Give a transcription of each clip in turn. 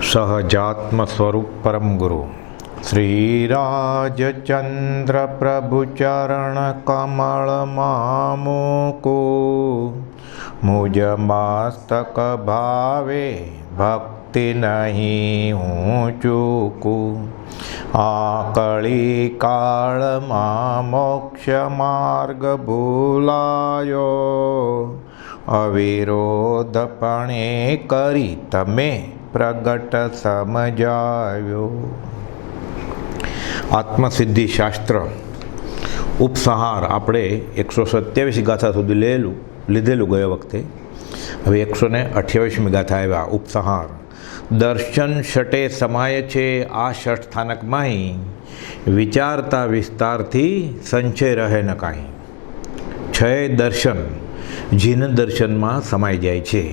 સહજાત્મ સ્વરૂપ પરમ ગુરુ શ્રીરાજચંદ્ર પ્રભુ ચરણ કમળ મામુકુ મુજ મસ્તક ભાવે ભક્તિ નહીં હું ચૂકું આ કળી કાળમાં મોક્ષ માર્ગ ભૂલાયો અવિરોધપણે કરી તમે પ્રગટ સમજાવ્યો. આત્મસિદ્ધિ શાસ્ત્ર ઉપસંહાર આપણે 127 ગાથા સુધી લીધેલું ગયા વખતે. હવે 128મી ગાથા આવ્યા ઉપસંહાર. દર્શન ષટે સમાય છે આ ષટ સ્થાનકમાં વિચારતા વિસ્તારથી સંચય રહે ન કાંઈ. છ દર્શન જીન દર્શનમાં સમાઈ જાય છે.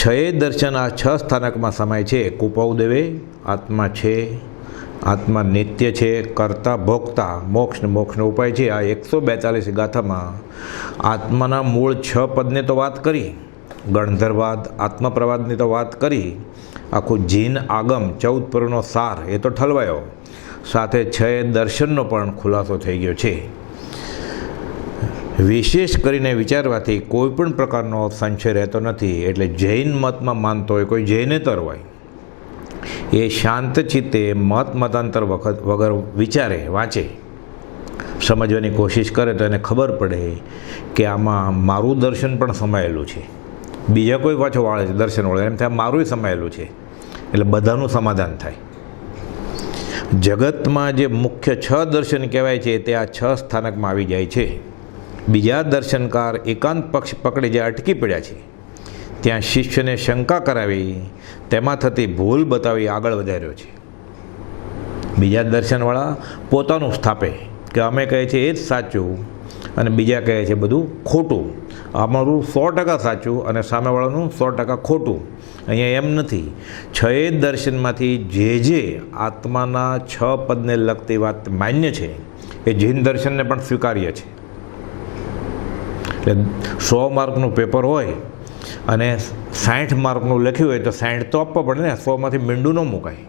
છ દર્શન આ છ સ્થાનકમાં સમાય છે. કુપૌદેવે આત્મા છે, આત્મા નિત્ય છે, કર્તા ભોગતા મોક્ષનો ઉપાય છે. આ 142 ગાથામાં આત્માના મૂળ 6 પદને તો વાત કરી, ગણધરવાદ આત્મપ્રવાદની તો વાત કરી, આખું જીન આગમ 14 પરનો સાર એ તો ઠલવાયો, સાથે 6 દર્શનનો પણ ખુલાસો થઈ ગયો છે. વિશેષ કરીને વિચારવાથી કોઈ પણ પ્રકારનો સંશય રહેતો નથી. એટલે જૈન મતમાં માનતો હોય કોઈ જૈનેતર હોય એ શાંત ચિત્તે મતાંતર વગર વિચારે, વાંચે, સમજવાની કોશિશ કરે તો એને ખબર પડે કે આમાં મારું દર્શન પણ સમાયેલું છે. બીજા કોઈ પાછો વાળે છે દર્શન વાળે, એમ થાય મારું સમાયેલું છે. એટલે બધાનું સમાધાન થાય. જગતમાં જે મુખ્ય 6 દર્શન કહેવાય છે તે આ 6 સ્થાનકમાં આવી જાય છે. બીજા દર્શનકાર એકાંત પક્ષ પકડી જે અટકી પડ્યા છે ત્યાં શિષ્યને શંકા કરાવી તેમાં થતી ભૂલ બતાવી આગળ વધાર્યો છે. બીજા દર્શનવાળા પોતાનું સ્થાપે કે અમે કહે છે એ જ સાચું અને બીજા કહે છે બધું ખોટું. અમારું 100% સાચું અને સામેવાળાનું 100% ખોટું. અહીંયા એમ નથી. 6 દર્શનમાંથી જે આત્માના 6 પદને લગતી વાત માન્ય છે એ જૈન દર્શનને પણ સ્વીકાર્ય છે. એટલે 100 માર્કનું પેપર હોય અને 60 માર્કનું લખ્યું હોય તો 60 તો આપવા પડે ને. 100માંથી મીંડું ન મુકાય.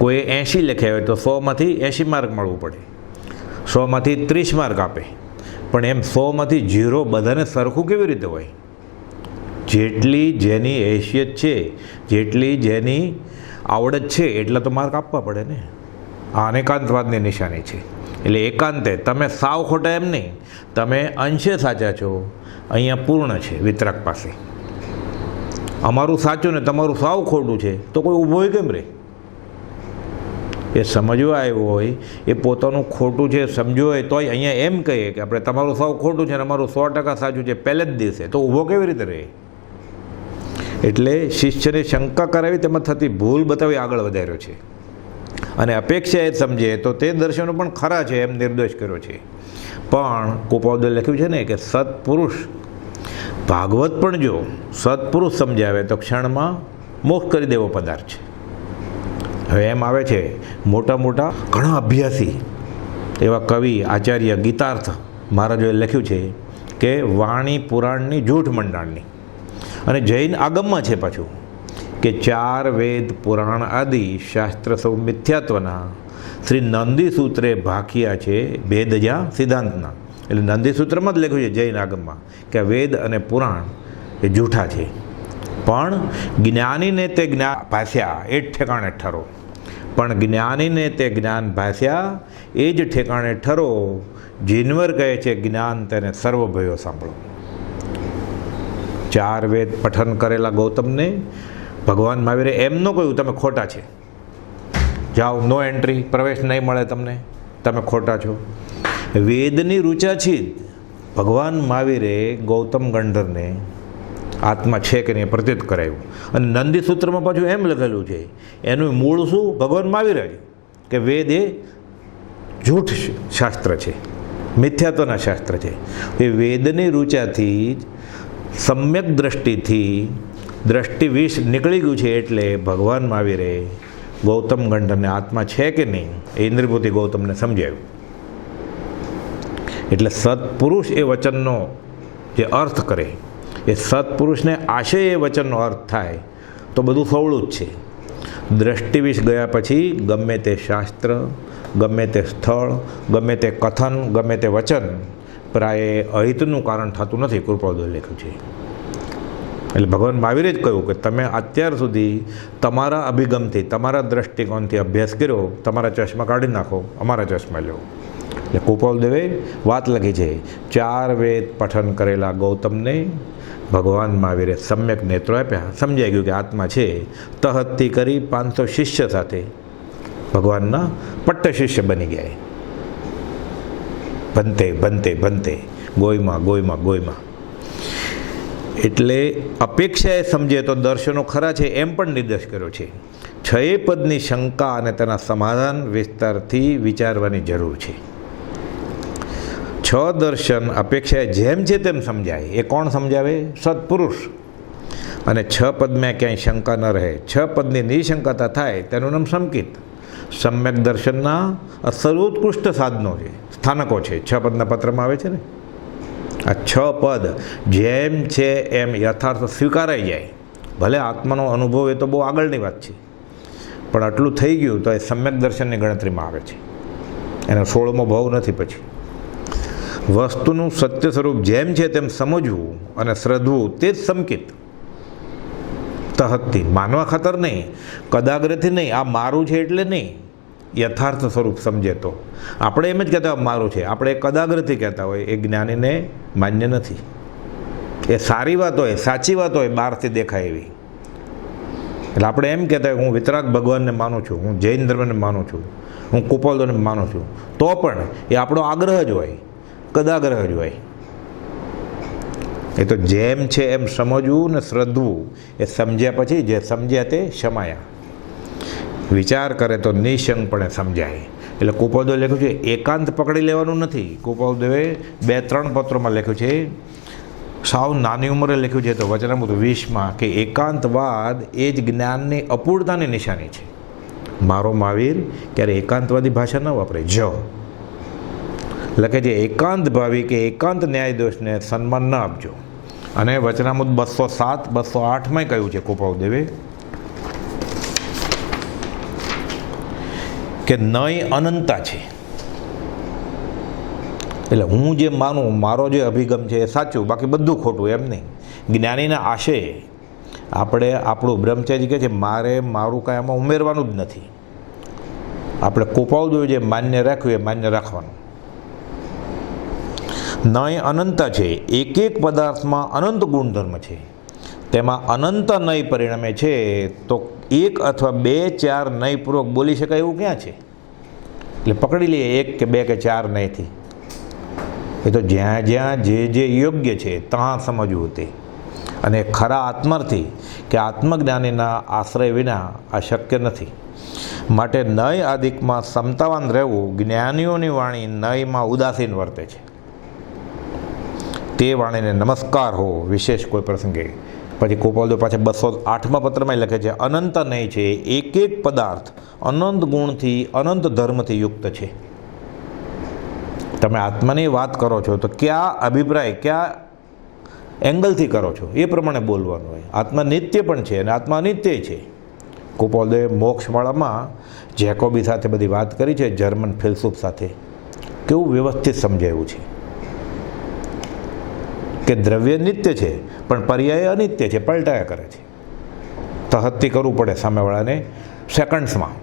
કોઈ 80 લખ્યા હોય તો 100માંથી 80 માર્ક મળવું પડે. 100માંથી 30 માર્ક આપે. પણ એમ 100માંથી 0 બધાને સરખું કેવી રીતે હોય? જેટલી જેની હેસિયત છે, જેટલી જેની આવડત છે એટલા તો માર્ક આપવા પડે ને. આ અનેકાંતવાદની નિશાની છે. એટલે એકાંતે તમે સાવ ખોટા એમ નહીં, તમે અંશે સાચા છો. અહીંયા પૂર્ણ છે વિતરાક પાસે. અમારું સાચું ને તમારું સાવ ખોટું છે તો કોઈ ઊભો હોય કેમ રે? એ સમજવા આવ્યો હોય, એ પોતાનું ખોટું છે સમજ્યું હોય તોય અહીંયા એમ કહીએ કે આપણે તમારું સાવ ખોટું છે અને અમારું 100% સાચું છે પહેલે જ દિવસે, તો ઊભો કેવી રીતે રહે? એટલે શિષ્યને શંકા કરાવી તેમાં થતી ભૂલ બતાવી આગળ વધાર્યો છે. અને અપેક્ષા એ સમજે તો તે દર્શનો પણ ખરા છે એમ નિર્દોષ કર્યો છે. પણ કુપૌદે લખ્યું છે ને કે સત્પુરુષ ભાગવત પણ જો સત્પુરુષ સમજાવે તો ક્ષણમાં મોક્ષ કરી દેવો પદાર્થ છે. હવે એમ આવે છે મોટા ઘણા અભ્યાસી એવા કવિ આચાર્ય ગીતાર્થ મહારાજોએ લખ્યું છે કે વાણી પુરાણની જૂઠ મંડાણની. અને જૈન આગમમાં છે પાછું કે 4 વેદ પુરાણ આદિ શાસ્ત્ર સૌ મિથ્યાત્વના શ્રી નંદીસૂત્રે ભાખિયા છે ભેદ જ્યાં સિદ્ધાંતના. એટલે નંદીસૂત્રમાં જ લખ્યું છે જૈન આગમમાં કે વેદ અને પુરાણ એ જૂઠા છે. પણ જ્ઞાનીને તે જ્ઞાન ભાષ્યા એ જ ઠેકાણે ઠરો. પણ જ્ઞાનીને તે જ્ઞાન ભાષ્યા એ જ ઠેકાણે ઠરો. જીનવર કહે છે જ્ઞાન તેને સર્વભયો સાંભળો. 4 વેદ પઠન કરેલા ગૌતમને ભગવાન મહાવીરે એમ ન કહ્યું તમે ખોટા છે, જાઓ નો એન્ટ્રી, પ્રવેશ નહીં મળે તમને, તમે ખોટા છો. વેદની રૂચા છે. ભગવાન મહાવીરે ગૌતમ ગંધર્વને આત્મા છે કે નહીં પ્રતીત કરાવ્યું. અને નંદીસૂત્રમાં પાછું એમ લખેલું છે એનું મૂળ શું? ભગવાન મહાવીર જ કે વેદ એ જૂઠ શાસ્ત્ર છે, મિથ્યાત્વના શાસ્ત્ર છે. એ વેદની રૂચાથી સમ્યક દ્રષ્ટિ વિષ નીકળી ગયું છે. એટલે ભગવાન મહાવીરે ગૌતમ ગંધર્વને આત્મા છે કે નહીં એ ઇન્દ્રભૂતિ ગૌતમને સમજાવ્યું. એટલે સત્પુરુષ એ વચનનો જે અર્થ કરે, એ સત્પુરુષને આશય એ વચનનો અર્થ થાય તો બધું સવળું જ છે. દ્રષ્ટિવિષ ગયા પછી ગમે તે શાસ્ત્ર, ગમે તે સ્થળ, ગમે તે કથન, ગમે તે વચન પ્રાય અહિતનું કારણ થતું નથી, કૃપાળુએ લખ્યું છે. એટલે ભગવાન મહાવીરે જ કહ્યું કે તમે અત્યાર સુધી તમારા અભિગમથી, તમારા દ્રષ્ટિકોણથી અભ્યાસ કર્યો, તમારા ચશ્મા કાઢી નાખો, અમારા ચશ્મા લો. એટલે કૃપાળદેવે વાત લખી છે, 4 વેદ પઠન કરેલા ગૌતમને ભગવાન મહાવીરે સમ્યક નેત્રો આપ્યા. સમજાઈ ગયું કે આત્મા છે. તહતથી કરી 500 શિષ્ય સાથે ભગવાનના પટ્ટ શિષ્ય બની ગયા. બનતે બનતે બનતે, ગોયમાં ગોયમાં ગોયમાં. એટલે અપેક્ષાએ સમજે તો દર્શનો ખરા છે એમ પણ નિર્દેશ કર્યો છે. 6 પદની શંકા અને તેના સમાધાન વિસ્તારથી વિચારવાની જરૂર છે. 6 દર્શન અપેક્ષાએ જેમ છે તેમ સમજાય. એ કોણ સમજાવે? સત્પુરુષ. અને 6 પદમાં ક્યાંય શંકા ન રહે, 6 પદની નિશંકતા થાય તેનું નામ સંકિત. સમ્યક દર્શનના સર્વોત્કૃષ્ટ સાધનો છે, સ્થાનકો છે. 6 પદના પત્રમાં આવે છે ને, આ 6 પદ જેમ છે એમ યથાર્થ સ્વીકારાઈ જાય. ભલે આત્માનો અનુભવ એ તો બહુ આગળની વાત છે, પણ આટલું થઈ ગયું તો એ સમ્યક દર્શનની ગણતરીમાં આવે છે. એનો 16મો ભાવ નથી. પછી વસ્તુનું સત્ય સ્વરૂપ જેમ છે તેમ સમજવું અને શ્રદ્ધવું તે જ સંકિત. તહતથી, માનવા ખાતર નહીં, કદાગ્રથી નહીં, આ મારું છે એટલે નહીં, યથાર્થ સ્વરૂપ સમજે તો. આપણે એમ જ કહેતા હોય મારું છે, આપણે કદાગ્રથી કહેતા હોય, એ જ્ઞાનીને માન્ય નથી. એ સારી વાત હોય, સાચી વાત હોય, બહારથી દેખાય એવી. એટલે આપણે એમ કહેતા હોય હું વિતરાગ ભગવાનને માનું છું, હું જૈન ધર્મને માનું છું, હું કૃપાળુને માનું છું, તો પણ એ આપણો આગ્રહ જ હોય, કદાગ્રહ જ હોય. એ તો જેમ છે એમ સમજવું ને શ્રદ્ધવું, એ સમજ્યા પછી જે સમજ્યા તે શમાયા. વિચાર કરે તો નિશંકપણે સમજાય. એટલે કૃપાળુએ લખ્યું છે એકાંત પકડી લેવાનું નથી. કૃપાળુદેવે 2-3 પત્રોમાં લખ્યું છે, સાવ નાની ઉંમરે લખ્યું છે તો વચનામૃત 20માં, કે એકાંતવાદ એ જ જ્ઞાનની અપૂર્ણતાની નિશાની છે. મારો મહાવીર ક્યારે એકાંતવાદી ભાષા ન વાપરે. લખે છે એકાંત ભાવી કે એકાંત ન્યાયદોષને સન્માન ન આપજો. અને વચનામૃત 207-208માં કહ્યું છે કૃપાળુદેવે કે નય અનંતા છે. એટલે હું જે માનું, મારો જે અભિગમ છે એ સાચું, બાકી બધું ખોટું, એમ નહીં. જ્ઞાનીના આશય આપણે આપણું બ્રહ્મચર્ય કહે છે મારું કાંઈ આમાં ઉમેરવાનું જ નથી. આપણે કૃપાળુદેવે જે માન્ય રાખ્યું એ માન્ય રાખવાનું. નય અનંતા છે. એક એક પદાર્થમાં અનંત ગુણધર્મ છે. તેમાં અનંત નય પરિણમે છે. તો 1 અથવા 2-4 નયપૂર્વક બોલી શકાય એવું ક્યાં છે? એટલે પકડી લઈએ 1 કે 2 કે 4 નયથી. એ તો જ્યાં જ્યાં જે યોગ્ય છે ત્યાં સમજવું તે. અને ખરા આત્માર્થી કે આત્મજ્ઞાનીના આશ્રય વિના આ શક્ય નથી. માટે નય આદિકમાં સમતાવાન રહેવું. જ્ઞાનીઓની વાણી નયમાં ઉદાસીન વર્તે છે. તે વાણીને નમસ્કાર હો વિશેષ કોઈ પ્રસંગે. પછી કૃપાળુદેવ પાછા 208માં પત્રમાં લખે છે અનંત નહીં છે. એક એક પદાર્થ અનંત ગુણથી, અનંત ધર્મથી યુક્ત છે. તમે આત્માની વાત કરો છો તો કયા અભિપ્રાય, કયા એંગલથી કરો છો એ પ્રમાણે બોલવાનું હોય. આત્મા નિત્ય પણ છે અને આત્મા અનિત્ય છે. કૃપાળુદેવે મોક્ષમાળામાં જેકોબી સાથે બધી વાત કરી છે, જર્મન ફિલસૂફ સાથે. કેવું વ્યવસ્થિત સમજાયું છે કે દ્રવ્ય નિત્ય છે પણ પર્યાય અનિત્ય છે, પલટાયા કરે છે. તહતથી કરવું પડે સામેવાળાને સેકન્ડ્સમાં.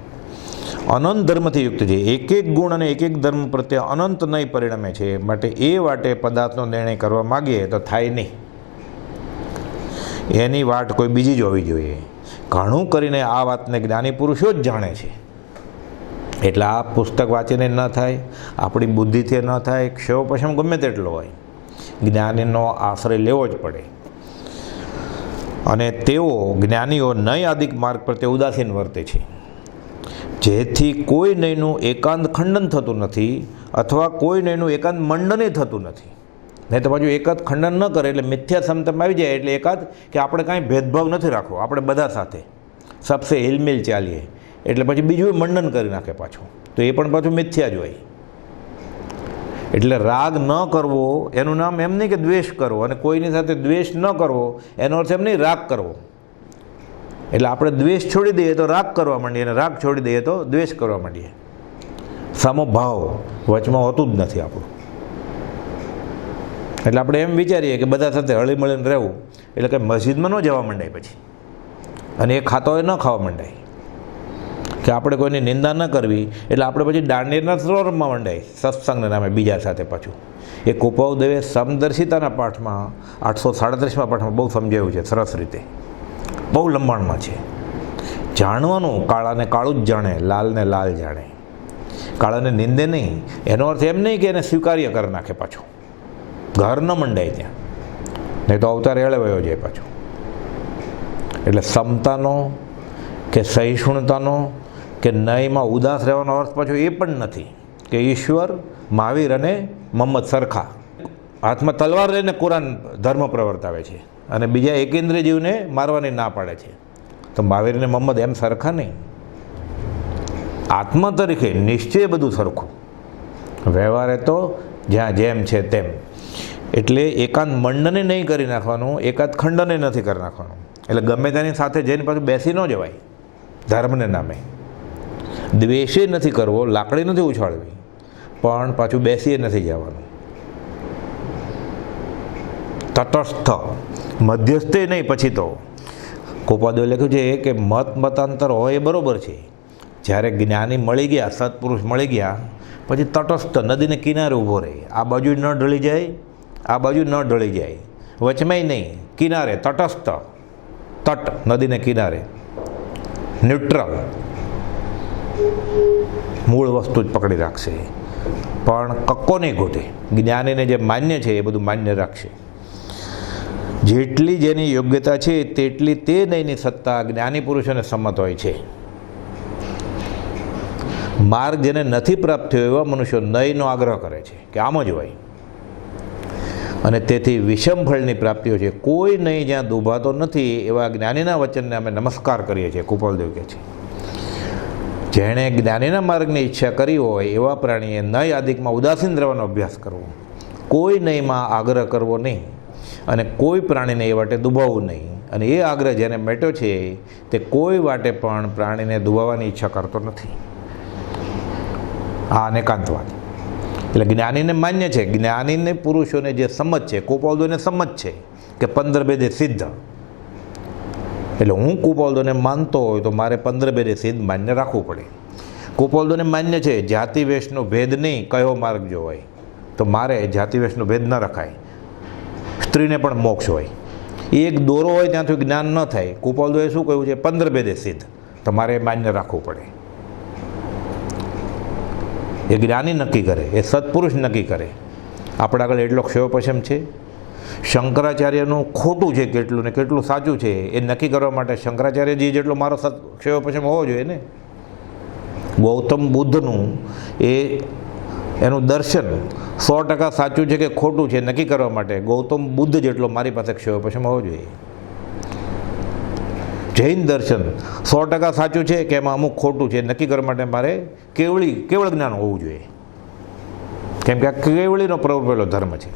અનંત ધર્મથી યુક્ત છે. એક એક ગુણ અને એક એક ધર્મ પ્રત્યે અનંત નહીં પરિણમે છે. માટે એ વાટે પદાર્થનો નિર્ણય કરવા માગીએ તો થાય નહીં. એની વાટ કોઈ બીજી જ હોવી જોઈએ. ઘણું કરીને આ વાતને જ્ઞાની પુરુષો જ જાણે છે. એટલે આ પુસ્તક વાંચીને ન થાય, આપણી બુદ્ધિથી ન થાય, ક્ષયોપશમ ગમે તેટલો હોય, જ્ઞાનીનો આશ્રય લેવો જ પડે. અને તેઓ જ્ઞાનીઓ નય આદિક માર્ગ પ્રત્યે ઉદાસીન વર્તે છે, જેથી કોઈ નયનું એકાંત ખંડન થતું નથી અથવા કોઈ નયનું એકાંત મંડને થતું નથી. નહીં તો પાછું એકાદ ખંડન ન કરે એટલે મિથ્યા સમતમાં આવી જાય. એટલે એકાદ કે આપણે કાંઈ ભેદભાવ નથી રાખવો, આપણે બધા સાથે સબસે હિલમિલ ચાલીએ. એટલે પછી બીજું મંડન કરી નાખે પાછું, તો એ પણ પાછું મિથ્યા જ હોય. એટલે રાગ ન કરવો એનું નામ એમ નહીં કે દ્વેષ કરવો, અને કોઈની સાથે દ્વેષ ન કરવો એનો અર્થ એમ નહીં રાગ કરવો. એટલે આપણે દ્વેષ છોડી દઈએ તો રાગ કરવા માંડીએ, અને રાગ છોડી દઈએ તો દ્વેષ કરવા માંડીએ. સમભાવ વચમાં હોતું જ નથી આપણું. એટલે આપણે એમ વિચારીએ કે બધા સાથે હળીમળીને રહેવું એટલે કે મસ્જિદમાં ન જવા માંડાય પછી, અને એ ખાતા હોય ન ખાવા માંડાય, કે આપણે કોઈની નિંદા ન કરવી એટલે આપણે પછી દાંડિયાના થ્રો રમવા માંડાય સત્સંગના નામે બીજા સાથે. પાછું એ કૃપાળુદેવે સમદર્શિતાના પાઠમાં 837માં પાઠમાં બહુ સમજાવ્યું છે સરસ રીતે, બહુ લંબાણમાં છે. જાણવાનું, કાળાને કાળું જ જાણે, લાલને લાલ જાણે. કાળાને નિંદે નહીં, એનો અર્થ એમ નહીં કે એને સ્વીકાર્ય કરી નાખે પાછું, ઘર ન મંડાય ત્યાં, નહીં તો અવતાર એળે વયો જાય પાછું. એટલે સમતાનો કે સહિષ્ણુતાનો કે નયમાં ઉદાસ રહેવાનો અર્થ પાછો એ પણ નથી કે ઈશ્વર, મહાવીર અને મોહમ્મદ સરખા. હાથમાં તલવાર લઈને કુરાન ધર્મ પ્રવર્તાવે છે અને બીજા એકેન્દ્રિય જીવને મારવાની ના પાડે છે. તો મહાવીર અને મોહમ્મદ એમ સરખા નહીં. આત્મા તરીકે નિશ્ચય બધું સરખું, વ્યવહારે તો જ્યાં જેમ છે તેમ. એટલે એકાંત મંડને નહીં કરી નાખવાનું, એકાંત ખંડને નથી કરી નાખવાનું. એટલે ગમે તેની સાથે જઈને પાછું બેસી ન જવાય ધર્મને નામે. દ્વેષે નથી કરવો, લાકડી નથી ઉછાળવી, પણ પાછું બેસીએ નથી જવાનું. તટસ્થ, મધ્યસ્થે નહીં. પછી તો કૃપાળુદેવે લખ્યું છે કે મતાંતર હોય એ બરાબર છે. જ્યારે જ્ઞાની મળી ગયા, સત્પુરુષ મળી ગયા, પછી તટસ્થ નદીને કિનારે ઊભો રહે. આ બાજુ ન ઢળી જાય, આ બાજુ ન ઢળી જાય, વચમાંય નહીં, કિનારે તટસ્થ, તટ નદીને કિનારે, ન્યુટ્રલ, મૂળ વસ્તુ જ પકડી રાખશે, પણ કક્કો નહીં ઘૂટે. જ્ઞાનીને જે માન્ય છે એ બધું માન્ય રાખશે. જેટલી જેની યોગ્યતા છે તેટલી તે નહીંની સત્તા જ્ઞાની પુરુષોને સંમત હોય છે. માર્ગ જેને નથી પ્રાપ્ત થયો એવા મનુષ્યો નયનો આગ્રહ કરે છે કે આમ જ હોય, અને તેથી વિષમ ફળની પ્રાપ્તિઓ છે. કોઈ નહીં જ્યાં દુભાતો નથી એવા જ્ઞાનીના વચનને અમે નમસ્કાર કરીએ છીએ. કૃપાળુદેવ કહે છે, જેણે જ્ઞાનીના માર્ગની ઈચ્છા કરી હોય એવા પ્રાણીએ નય આદિકમાં ઉદાસીન રહેવાનો અભ્યાસ કરવો, કોઈ નયમાં આગ્રહ કરવો નહીં, અને કોઈ પ્રાણીને એ વાટે દુભાવવું નહીં. અને એ આગ્રહ જેને મેટ્યો છે તે કોઈ વાટે પણ પ્રાણીને દુભાવવાની ઈચ્છા કરતો નથી. આ અનેકાંતવાદ. એટલે જ્ઞાનીને માન્ય છે, જ્ઞાનીને પુરુષોને જે સંમત છે, કૃપાળુદેવને સંમત છે કે 15 ભેદે સિદ્ધ. એટલે હું કૃપાળુદેવને માનતો હોય તો મારે 15 ભેદે સિદ્ધ માન્ય રાખવું પડે. કૃપાળુદેવને માન્ય છે જાતિ વેશનો ભેદ નહીં, કયો માર્ગ જો હોય તો મારે જાતિ વેશનો ભેદ ન રખાય. સ્ત્રીને પણ મોક્ષ હોય, એક દોરો હોય ત્યાંથી જ્ઞાન ન થાય. કૃપાળુદેવે શું કહ્યું છે? 15 ભેદે સિદ્ધ, તો મારે માન્ય રાખવું પડે. એ જ્ઞાની નક્કી કરે, એ સત્પુરુષ નક્કી કરે. આપણે આગળ એટલો ક્ષયોપશમ છે. શંકરાચાર્યનું ખોટું છે કેટલું ને કેટલું સાચું છે એ નક્કી કરવા માટે શંકરાચાર્યજી જેટલો મારો ક્ષયોપશમ હોવો જોઈએ ને. ગૌતમ બુદ્ધનું એનું દર્શન 100% સાચું છે કે ખોટું છે નક્કી કરવા માટે ગૌતમ બુદ્ધ જેટલો મારી પાસે ક્ષયોપશમ હોવો જોઈએ. જૈન દર્શન 100% સાચું છે કે એમાં અમુક ખોટું છે નક્કી કરવા માટે મારે કેવળ જ્ઞાન હોવું જોઈએ, કેમ કે આ કેવળીનો પ્રવર્તેલો ધર્મ છે.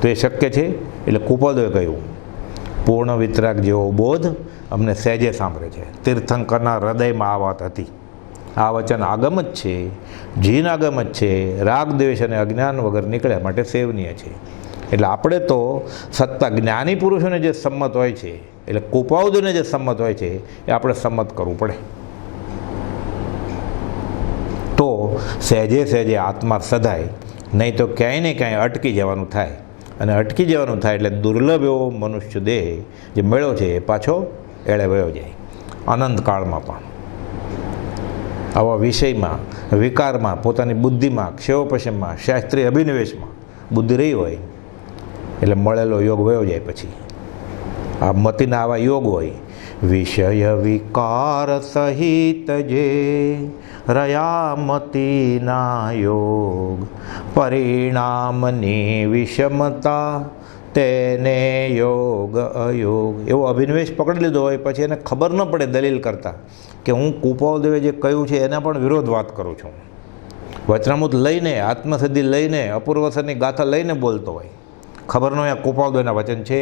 તો એ શક્ય છે. એટલે કૃપાળુદેવે કહ્યું, પૂર્ણ વિતરાગ જેવો બોધ અમને સહેજે સાંભળે છે. તીર્થંકરના હૃદયમાં આ વાત હતી. આ વચન આગમ જ છે, જીન આગમ જ છે, રાગ દ્વેષ અને અજ્ઞાન વગર નીકળ્યા માટે સેવનીય છે. એટલે આપણે તો સત્તા જ્ઞાની પુરુષોને જે સંમત હોય છે, એટલે કૃપાળુદેવને જે સંમત હોય છે એ આપણે સંમત કરવું પડે. તો સહેજે સહેજે આત્મા સધાય, નહીં તો ક્યાંય ને ક્યાંય અટકી જવાનું થાય. અને અટકી જવાનું થાય એટલે દુર્લભ એવો મનુષ્ય દેહ જે મળ્યો છે એ પાછો એળે વયો જાય. અનંતકાળમાં પણ આવા વિષયમાં, વિકારમાં, પોતાની બુદ્ધિમાં, ક્ષયોપશમમાં, શાસ્ત્રીય અભિનિવેશમાં બુદ્ધિ રહી હોય એટલે મળેલો યોગ વયો જાય. પછી આ મતિના આવા યોગ હોય, વિષય વિકાર સહિત જે રયા મતિના યોગ, પરિણામની વિષમતા તેને યોગ અયોગ. એવો અભિનિવેશ પકડી લીધો હોય પછી એને ખબર ન પડે દલીલ કરતા કે હું કૃપાળુદેવે જે કહ્યું છે એના પણ વિરોધ વાત કરું છું. વચનામૃત લઈને, આત્મસિદ્ધિ લઈને, અપૂર્વસરની ગાથા લઈને બોલતો હોય, ખબર ન હોય આ કૃપાળુદેવના વચન છે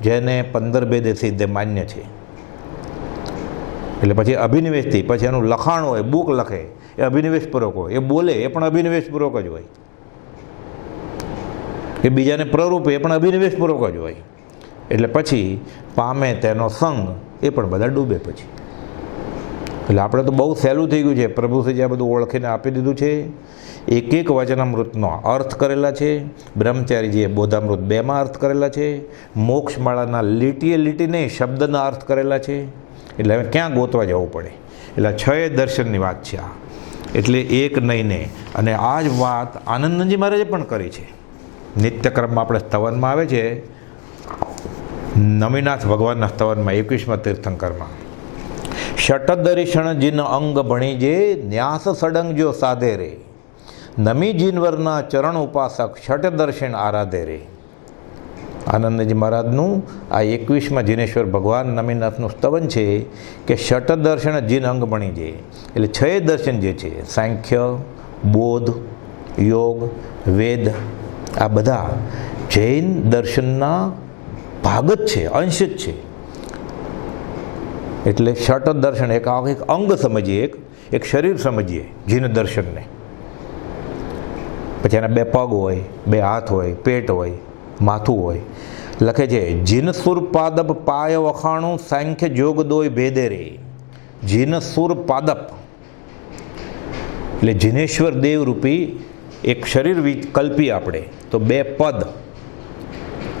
જેને 15 ભેદે સિદ્ધ માન્ય છે. એટલે પછી અભિનિવેશથી પછી એનું લખાણ હોય, બુક લખે એ અભિનિવેશપૂર્વક હોય, એ બોલે એ પણ અભિનિવેશપૂર્વક જ હોય, એ બીજાને પ્રરૂપે એ પણ અભિનિવેશપૂર્વક જ હોય. એટલે પછી પામે તેનો સંગ એ પણ બધા ડૂબે પછી. એટલે આપણે તો બહુ સહેલું થઈ ગયું છે, પ્રભુશ્રીજી આ બધું ઓળખીને આપી દીધું છે. એક એક વચનામૃતનો અર્થ કરેલા છે. બ્રહ્મચારીજીએ બોધામૃત 2માં અર્થ કરેલા છે. મોક્ષમાળાના લીટીએ લીટી નહીં શબ્દના અર્થ કરેલા છે. એટલે હવે ક્યાં ગોતવા જવું પડે? એટલે 6 દર્શનની વાત છે આ. એટલે એક નહીં ને. અને આ જ વાત આનંદજી મહારાજે પણ કરી છે. નિત્યક્રમમાં આપણે સ્તવનમાં આવે છે, નમીનાથ ભગવાનના સ્તવનમાં 21મા તીર્થંકરમાં, શટદર્શન જીન અંગ ભણી જે ન્યાસ સડંગ જો સાધે રે, નમી જીનવરના ચરણ ઉપાસક શટદર્શન આરાધે રે. આનંદજી મહારાજનું આ 21મા જીનેશ્વર ભગવાન નમીનાથનું સ્તવન છે કે શટદર્શન જીન અંગ ભણી જે, એટલે 6 દર્શન જે છે, સાંખ્ય, બોધ, યોગ, વેદ, આ બધા જૈન દર્શનના ભાગ જ છે, અંશ જ છે. એટલે શટ દર્શન એક અંગ સમજીએ, એક શરીર સમજીએ જીન દર્શનને. પછી એના 2 પગ હોય, 2 હાથ હોય, પેટ હોય, માથું હોય. લખે છે જીન સુર પાદપ પાય વખાણું સાંખ્ય જોગ દોય ભેદે રે. જીન સુર પાદપ એટલે જીનેશ્વર દેવ રૂપી એક શરીર કલ્પી આપણે તો 2 પદ,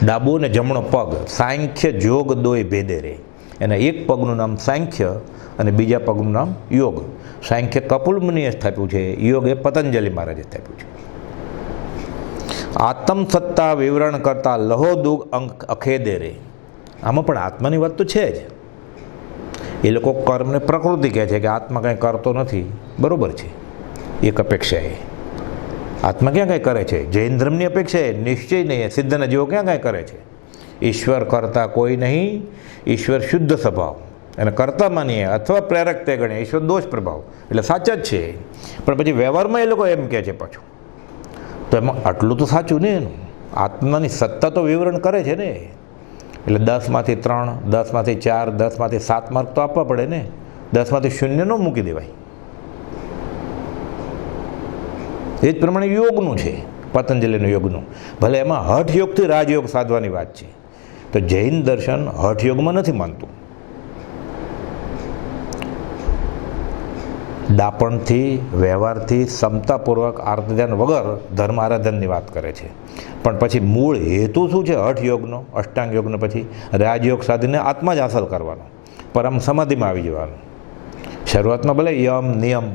ડાબો ને જમણો પગ, સાંખ્ય જોગ દોય ભેદે રે. એના એક પગનું નામ સાંખ્ય અને બીજા પગનું નામ યોગ. સાંખ્ય કપિલ મુનિએ સ્થાપ્યું છે, યોગ એ પતંજલિ મહારાજે સ્થાપ્યું છે. આત્મ સત્તા વિવરણ કરતા લહો દુગ અંક અખેદે રે. આમાં પણ આત્માની વાત તો છે જ. એ લોકો કર્મને પ્રકૃતિ કહે છે કે આત્મા કંઈ કરતો નથી, બરાબર છે. એક અપેક્ષા એ આત્મા ક્યાં કાંઈ કરે છે? જૈન ધર્મની અપેક્ષા એ નિશ્ચય નહીં, સિદ્ધના જેવો ક્યાં કાંઈ કરે છે? ઈશ્વર કરતા કોઈ નહીં, ઈશ્વર શુદ્ધ સ્વભાવ, અને કરતા માનીએ અથવા પ્રેરક તે ગણે, ઈશ્વર દોષ પ્રભાવ. એટલે સાચા જ છે. પણ પછી વ્યવહારમાં એ લોકો એમ કહે છે પાછું, તો એમાં આટલું તો સાચું ને. એનું આત્માની સત્તા તો વિવરણ કરે છે ને. એટલે 10માંથી 3, 10માંથી 4, 10માંથી 7 માર્ક તો આપવા પડે ને. 10માંથી 0 ન મૂકી દેવાય. એ જ પ્રમાણે યોગનું છે, પતંજલિનું યોગનું. ભલે એમાં હઠયોગથી રાજયોગ સાધવાની વાત છે, તો જૈન દર્શન હઠયોગમાં નથી માનતું. ડાપણથી, વ્યવહારથી, સમતાપૂર્વક, આર્તધ્યાન વગર ધર્મ આરાધનની વાત કરે છે. પણ પછી મૂળ હેતુ શું છે હઠયોગનો, અષ્ટાંગ યોગનો? પછી રાજયોગ સાધીને આત્મા જ હાંસલ કરવાનો, પરમ સમાધિમાં આવી જવાનું. શરૂઆતમાં ભલે યમ, નિયમ,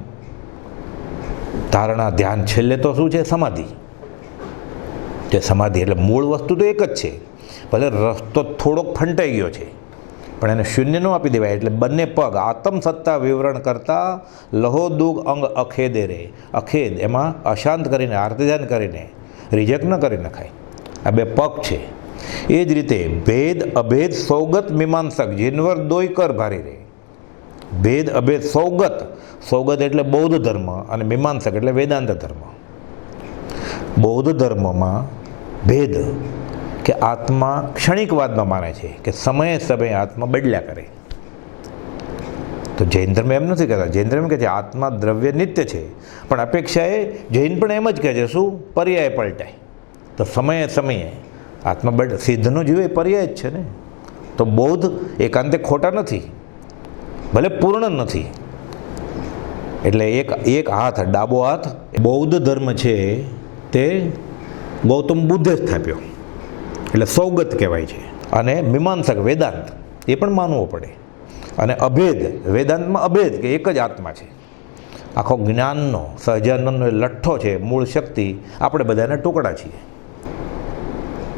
ધારણા, ધ્યાન, છેલ્લે તો શું છે? સમાધિ. જે સમાધિ એટલે મૂળ વસ્તુ તો એક જ છે. ભલે રસ્તો થોડોક ફંટાઈ ગયો છે, પણ એને 0 ન આપી દેવાય. એટલે બંને પગ આત્મ સત્તા વિવરણ કરતા લહો દુગ અંગ અખેદે રે. અખેદ એમાં અશાંત કરીને, આર્તધ્યાન કરીને, રિજેક્ટ ન કરી નખાય. આ 2 પગ છે. એ જ રીતે ભેદ અભેદ સૌગત મીમાંસક જીનવર દોય કર ભારી રે. ભેદ અભેદ સૌગત, સૌગત એટલે બૌદ્ધ ધર્મ અને મીમાંસક એટલે વેદાંત ધર્મ. બૌદ્ધ ધર્મમાં ભેદ કે આત્મા ક્ષણિકવાદમાં માને છે કે સમયે સમયે આત્મા બદલ્યા કરે. તો જૈન ધર્મ એમ નથી કહેતા. જૈન ધર્મ કહે છે આત્મા દ્રવ્ય નિત્ય છે, પણ અપેક્ષા એ જૈન પણ એમ જ કહે છે શું? પર્યાય પલટાય. તો સમયે સમયે આત્મા સિદ્ધનો જીવ એ પર્યાય જ છે ને. તો બૌદ્ધ એકાંતે ખોટા નથી, ભલે પૂર્ણ નથી. એટલે એક હાથ, ડાબો હાથ બૌદ્ધ ધર્મ છે તે ગૌતમ બુદ્ધે સ્થાપ્યો, એટલે સૌગત કહેવાય છે. અને મીમાંસક વેદાંત એ પણ માનવો પડે. અને અભેદ, વેદાંતમાં અભેદ કે એક જ આત્મા છે. આખો જ્ઞાનનો, સહજાનંદનો લઠ્ઠો છે, મૂળ શક્તિ. આપણે બધાના ટુકડા છીએ.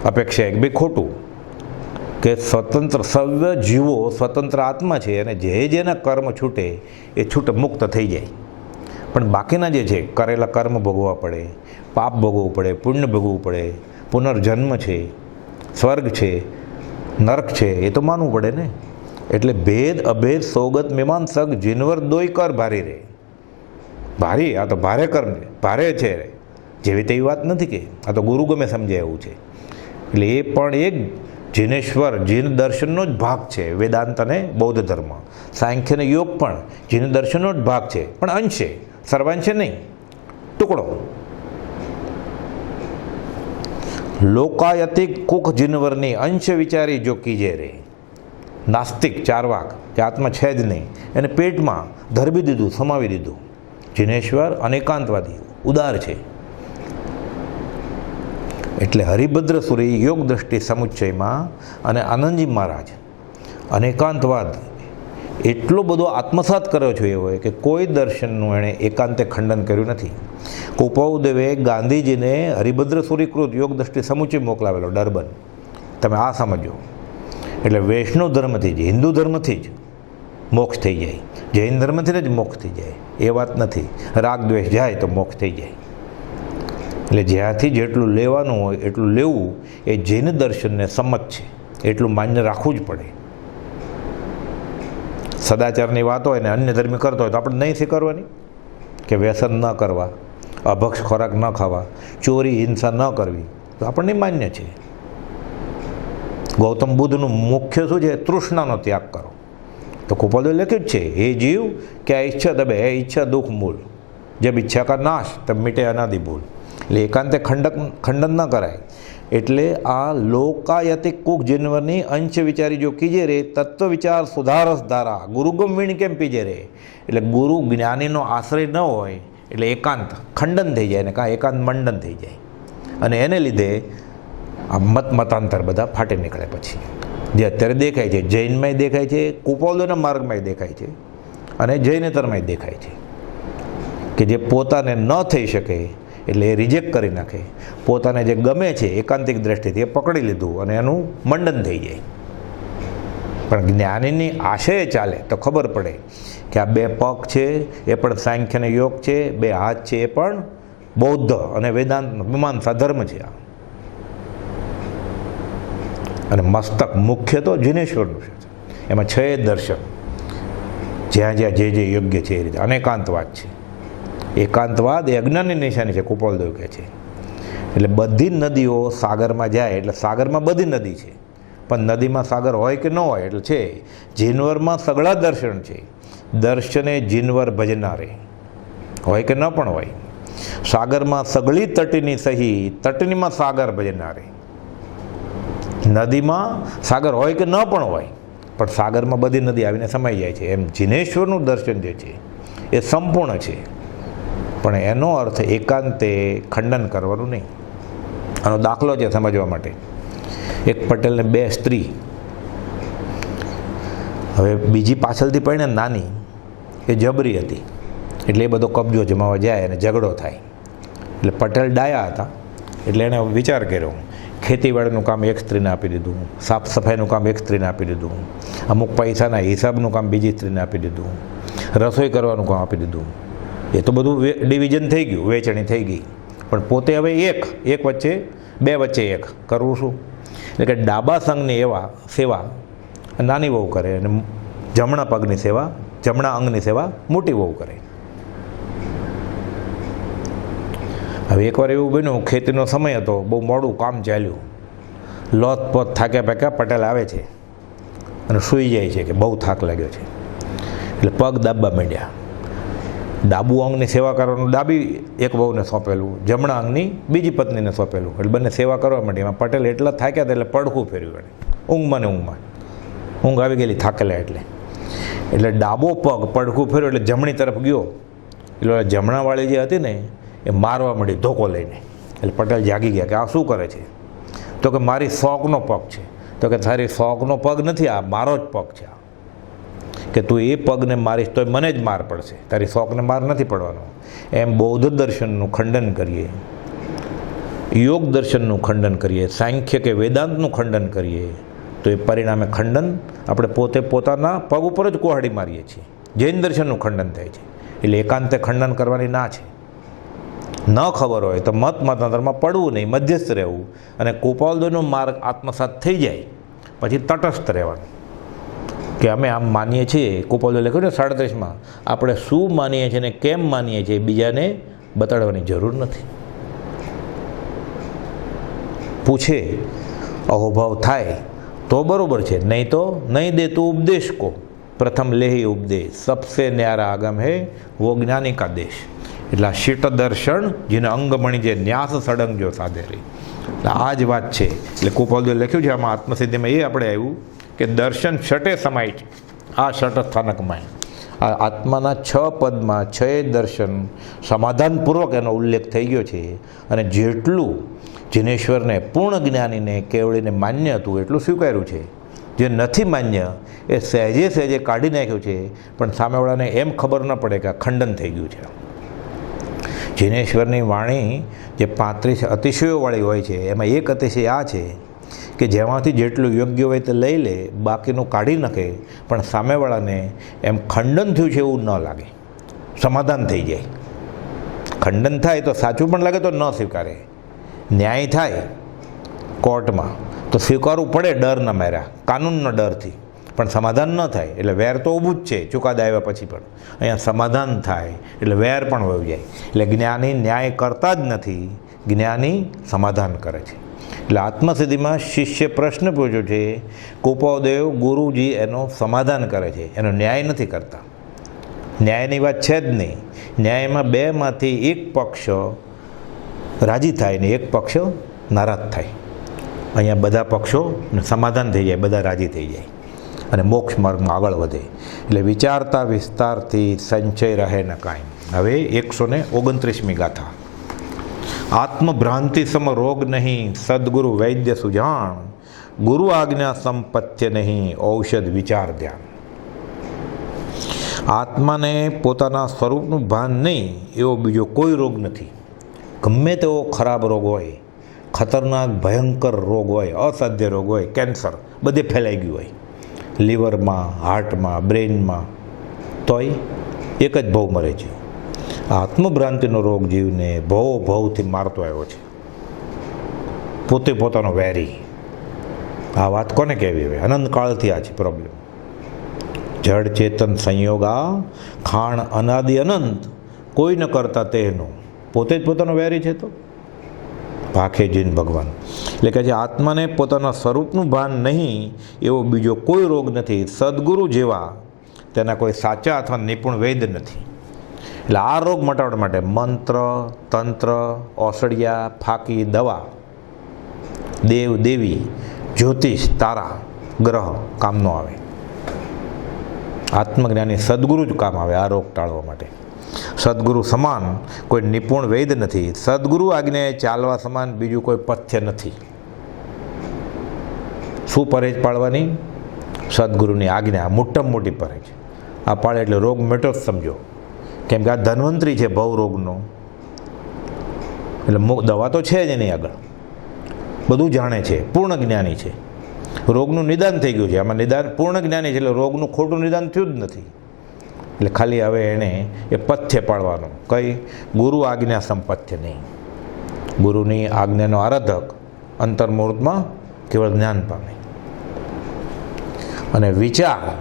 અપેક્ષા એક બી ખોટું કે સ્વતંત્ર સર્વ જીવો સ્વતંત્ર આત્મા છે, અને જેના કર્મ છૂટે એ છૂટ મુક્ત થઈ જાય. પણ બાકીના જે છે કરેલા કર્મ ભોગવવા પડે, પાપ ભોગવવું પડે, પુણ્ય ભોગવવું પડે, પુનર્જન્મ છે, સ્વર્ગ છે, નરક છે, એ તો માનવું પડે ને. એટલે ભેદ અભેદ સૌગત મીમાંસક જીનવર દોય કર ભારી રે. ભારી, આ તો ભારે કર્મ છે, ભારે છે. જેવી તેવી વાત નથી કે આ તો ગુરુ ગમે સમજાય એવું છે. એટલે એ પણ એક જીનેશ્વર જીન દર્શનનો જ ભાગ છે વેદાંત અને બૌદ્ધ ધર્મ. સાંખ્ય અને યોગ પણ જીન દર્શનનો જ ભાગ છે, પણ અંશે, સર્વાંશે નહીં, ટુકડો. લોકાયતિક કુખ જીનવરની અંશ વિચારી જો કીજે રે. નાસ્તિક ચારવાક કે આત્મા છે જ નહીં, એને પેટમાં ધરબી દીધું, સમાવી દીધું. જીનેશ્વર અનેકાંતવાદી, ઉદાર છે. એટલે હરિભદ્ર સુરી યોગ દ્રષ્ટિ સમુચ્ચયમાં અને આનંદજી મહારાજ અનેકાંતવાદ એટલો બધો આત્મસાત કર્યો છે એવો કે કોઈ દર્શનનું એણે એકાંતે ખંડન કર્યું નથી. કુપાઉદેવે ગાંધીજીને હરિભદ્ર સુરીકૃત યોગ દ્રષ્ટિ સમુચ્ચય મોકલાવેલો ડર્બન. તમે આ સમજો. એટલે વૈષ્ણવ ધર્મથી જ, હિન્દુ ધર્મથી જ મોક્ષ થઈ જાય, જૈન ધર્મથી જ મોક્ષ થઈ જાય એ વાત નથી. રાગ દ્વેષ જાય તો મોક્ષ થઈ જાય. એટલે જ્યાંથી જેટલું લેવાનું હોય એટલું લેવું એ જૈન દર્શનને સંમત છે, એટલું માન્ય રાખવું જ પડે. સદાચારની વાત હોય ને અન્ય ધર્મી કરતો હોય તો આપણે નહીં સ્વીકારવાની કે વ્યસન ન કરવા, અભક્ષ ખોરાક ન ખાવા, ચોરી હિંસા ન કરવી, તો આપણને માન્ય છે. ગૌતમ બુદ્ધનું મુખ્ય શું છે? તૃષ્ણાનો ત્યાગ કરો. તો કુપાલે લખ્યું જ છે, હે જીવ કે આ ઈચ્છા દબે, હે ઈચ્છા દુઃખ મૂલ, જબ ઈચ્છા કા નાશ તબ મીટે અનાદિ ભૂલ. એટલે એકાંતે ખંડન ન કરાય. એટલે આ લોકાયતિક કુક જીનવરની અંશ વિચારી જો કીજે રે, તત્વ વિચાર સુધારસ ધારા, ગુરુગમ વીણ કેમ પીજે રે. એટલે ગુરુ જ્ઞાનીનો આશ્રય ન હોય એટલે એકાંત ખંડન થઈ જાય ને કાં એકાંત મંડન થઈ જાય. અને એને લીધે આ મતાંતર બધા ફાટી નીકળે. પછી જે અત્યારે દેખાય છે, જૈનમાંય દેખાય છે, કુપાલના માર્ગમાંય દેખાય છે, અને જૈનેતરમાંય દેખાય છે કે જે પોતાને ન થઈ શકે એટલે એ રિજેક્ટ કરી નાખે. પોતાને જે ગમે છે એકાંતિક દ્રષ્ટિથી એ પકડી લીધું અને એનું મંડન થઈ જાય. પણ જ્ઞાનીની આશય ચાલે તો ખબર પડે કે આ બે પગ છે એ પણ સાંખ્ય અને યોગ છે, બે હાથ છે એ પણ બૌદ્ધ અને વેદાંત મીમાંસા ધર્મ છે. અને મસ્તક મુખ્ય તો જીનેશ્વરનું છે. એમાં છ દર્શન, જ્યાં જ્યાં જે યોગ્ય છે એ રીતે અનેકાંતવાદ છે. એકાંતવાદ એ અજ્ઞાનની નિશાની છે, કુપાલદેવ કહે છે. એટલે બધી નદીઓ સાગરમાં જાય એટલે સાગરમાં બધી નદી છે, પણ નદીમાં સાગર હોય કે ન હોય એટલે છે. જીનવરમાં સગળા દર્શન છે, દર્શને જીનવર ભજનારે, હોય કે ન પણ હોય. સાગરમાં સગળી તટીની સહી, તટનીમાં સાગર ભજનારે. નદીમાં સાગર હોય કે ન પણ હોય, પણ સાગરમાં બધી નદી આવીને સમાઈ જાય છે. એમ જીનેશ્વરનું દર્શન જે છે એ સંપૂર્ણ છે, પણ એનો અર્થ એકાંતે ખંડન કરવાનું નહીં. આનો દાખલો છે સમજવા માટે. એક પટેલને બે સ્ત્રી, હવે બીજી પાછળથી પણ નાની, એ જબરી હતી એટલે એ બધો કબજો જમાવા જાય અને ઝઘડો થાય. એટલે પટેલ ડાયા હતા એટલે એણે વિચાર કર્યો, ખેતીવાડીનું કામ એક સ્ત્રીને આપી દીધું, સાફ સફાઈનું કામ એક સ્ત્રીને આપી દીધું, અમુક પૈસાના હિસાબનું કામ બીજી સ્ત્રીને આપી દીધું, રસોઈ કરવાનું કામ આપી દીધું. એ તો બધું ડિવિઝન થઈ ગયું, વેચણી થઈ ગઈ. પણ પોતે હવે એક વચ્ચે બે વચ્ચે એક કરવું શું? એટલે કે ડાબા સંઘની સેવા નાની વહુ કરે અને જમણા પગની સેવા, જમણા અંગની સેવા મોટી વહુ કરે. હવે એકવાર એવું બન્યું, ખેતીનો સમય હતો, બહુ મોડું કામ ચાલ્યું, લોથપોથ થાક્યા પાક્યા પટેલ આવે છે અને સૂઈ જાય છે કે બહુ થાક લાગ્યો છે. એટલે પગ દાબવા માંડ્યા. ડાબુ અંગની સેવા કરવાનું ડાબી એક વહુને સોંપેલું, જમણા અંગની બીજી પત્નીને સોંપેલું. એટલે બંને સેવા કરવા માંડી. એમાં પટેલ એટલા થાક્યા હતા એટલે પડખું ફેર્યું એને, ઊંઘમાં ને ઊંઘ આવી ગયેલી થાકેલા. એટલે ડાબો પગ પડખું ફેર્યું એટલે જમણી તરફ ગયો. એટલે જમણાવાળી જે હતી ને એ મારવા માંડી ધોકો લઈને. એટલે પટેલ જાગી ગયા કે આ શું કરે છે? તો કે મારી શોખનો પગ છે. તો કે તારી શોખનો પગ નથી, આ મારો જ પગ છે. કે તું એ પગને મારીશ તો મને જ માર પડશે, તારી શોખને માર નથી પડવાનો. એમ બૌદ્ધ દર્શનનું ખંડન કરીએ, યોગ દર્શનનું ખંડન કરીએ, સાંખ્ય કે વેદાંતનું ખંડન કરીએ તો એ પરિણામે ખંડન આપણે પોતે પોતાના પગ ઉપર જ કુહાડી મારીએ છીએ. જૈન દર્શનનું ખંડન થાય છે. એટલે એકાંતે ખંડન કરવાની ના છે. ન ખબર હોય તો મતાંતરમાં પડવું નહીં, મધ્યસ્થ રહેવું. અને કુપાલદેવનો માર્ગ આત્મસાત થઈ જાય પછી તટસ્થ રહેવાનું કે અમે આમ માનીએ છીએ. કુપાલદેવ લખ્યું ને 37માં, આપણે શું માનીએ છીએ ને કેમ માનીએ છીએ બીજાને બતાડવાની જરૂર નથી. પૂછે, અહોભાવ થાય, તો બરાબર છે, નહીં તો નહીં દે તો ઉપદેશ કો, પ્રથમ લેહી ઉપદેશ, સબસે ન્યારા આગમ હે વો જ્ઞાની કા દેશ. એટલે શીટ દર્શન જેને અંગમણી જે ન્યાસ સડંગ જો સાધે રહી, એટલે આ જ વાત છે. એટલે કુપાલદેવ લખ્યું છે આમાં આત્મસિદ્ધિમાં એ આપણે આવ્યું કે દર્શન ષટે સમાય છે. આ ષટ સ્થાનકમાં આ આત્માના 6 પદમાં 6 દર્શન સમાધાનપૂર્વક એનો ઉલ્લેખ થઈ ગયો છે. અને જેટલું જિનેશ્વરને પૂર્ણ જ્ઞાનીને કેવળીને માન્ય હતું એટલું સ્વીકાર્યું છે. જે નથી માન્ય એ સહેજે સહેજે કાઢી નાખ્યું છે, પણ સામેવાળાને એમ ખબર ન પડે કે આ ખંડન થઈ ગયું છે. જિનેશ્વરની વાણી જે 35 અતિશયોવાળી હોય છે, એમાં એક અતિશય આ છે કે જેમાંથી જેટલું યોગ્ય હોય તે લઈ લે, બાકીનું કાઢી નાખે, પણ સામેવાળાને એમ ખંડન થયું છે એવું ન લાગે, સમાધાન થઈ જાય. ખંડન થાય તો સાચું પણ લાગે તો ન સ્વીકારે. ન્યાય થાય કોર્ટમાં તો સ્વીકારવું પડે ડરના માર્યા, કાનૂનના ડરથી, પણ સમાધાન ન થાય એટલે વેર તો ઊભું જ છે ચુકાદા આવ્યા પછી. પણ અહીંયા સમાધાન થાય એટલે વેર પણ વહી જાય. એટલે જ્ઞાની ન્યાય કરતા જ નથી, જ્ઞાની સમાધાન કરે છે. એટલે આત્મસિદ્ધિમાં શિષ્ય પ્રશ્ન પૂછ્યો છે, કુપાલદેવ ગુરુજી એનો સમાધાન કરે છે, એનો ન્યાય નથી કરતા. ન્યાયની વાત છે જ નહીં. ન્યાયમાં 2માંથી એક પક્ષ રાજી થાય ને એક પક્ષ નારાજ થાય. અહીંયા બધા પક્ષો સમાધાન થઈ જાય, બધા રાજી થઈ જાય અને મોક્ષ માર્ગમાં આગળ વધે. એટલે વિચારતા વિસ્તારથી સંચય રહે ન કાંઈ. હવે 129મી ગાથા. આત્મભ્રાંતિ સમ રોગ નહીં, સદગુરુ વૈદ્ય સુજાણ, ગુરુ આજ્ઞા સંપત્ય નહીં, ઔષધ વિચાર ધ્યાન. આત્માને પોતાના સ્વરૂપનું ભાન નહીં એવો બીજો કોઈ રોગ નથી. ગમે તેવો ખરાબ રોગ હોય, ખતરનાક ભયંકર રોગ હોય, અસાધ્ય રોગ હોય, કેન્સર બધે ફેલાઈ ગયું હોય, લીવરમાં, હાર્ટમાં, બ્રેઇનમાં, તોય એક જ ભવ મરે છે. આત્મભ્રાંતિનો રોગ જીવને ભવથી મારતો આવ્યો છે, પોતે પોતાનો વેરી. આ વાત કોને કહેવી હોય? અનંતકાળથી આ છે પ્રોબ્લેમ. જડ ચેતન સંયોગા, ખાણ અનાદિ અનંત, કોઈ ન કરતા તેનો, પોતે જ પોતાનો વેરી છે. તો ભાખે જીન ભગવાન. એટલે કહે છે આત્માને પોતાના સ્વરૂપનું ભાન નહીં એવો બીજો કોઈ રોગ નથી. સદગુરુ જેવા તેના કોઈ સાચા અથવા નિપુણ વૈદ નથી. એટલે આ રોગ મટાડવા માટે મંત્ર, તંત્ર, ઓસડિયા, ફાકી, દવા, દેવ દેવી, જ્યોતિષ, તારા, ગ્રહ કામ ન આવે. આત્મજ્ઞાની સદગુરુ જ કામ આવે આ રોગ ટાળવા માટે. સદગુરુ સમાન કોઈ નિપુણ વૈદ નથી. સદગુરુ આજ્ઞાએ ચાલવા સમાન બીજું કોઈ પથ્ય નથી. શું પરેજ પાળવાની? સદગુરુની આજ્ઞા મોટામાં મોટી પરેજ. આ પાળે એટલે રોગ મેટો જ સમજો. કેમ કે આ ધન્વંતરી છે ભવ રોગનો, એટલે દવા તો છે જ એની આગળ, બધું જાણે છે, પૂર્ણ જ્ઞાની છે. રોગનું નિદાન થઈ ગયું છે. આમાં નિદાન પૂર્ણ જ્ઞાની છે એટલે રોગનું ખોટું નિદાન થયું જ નથી. એટલે ખાલી હવે એણે એ પથ્ય પાળવાનું. કઈ? ગુરુ આજ્ઞા સંપથ્ય નહીં. ગુરુની આજ્ઞાનો આરાધક અંતર્મુહૂર્તમાં કેવળ જ્ઞાન પામે. અને વિચાર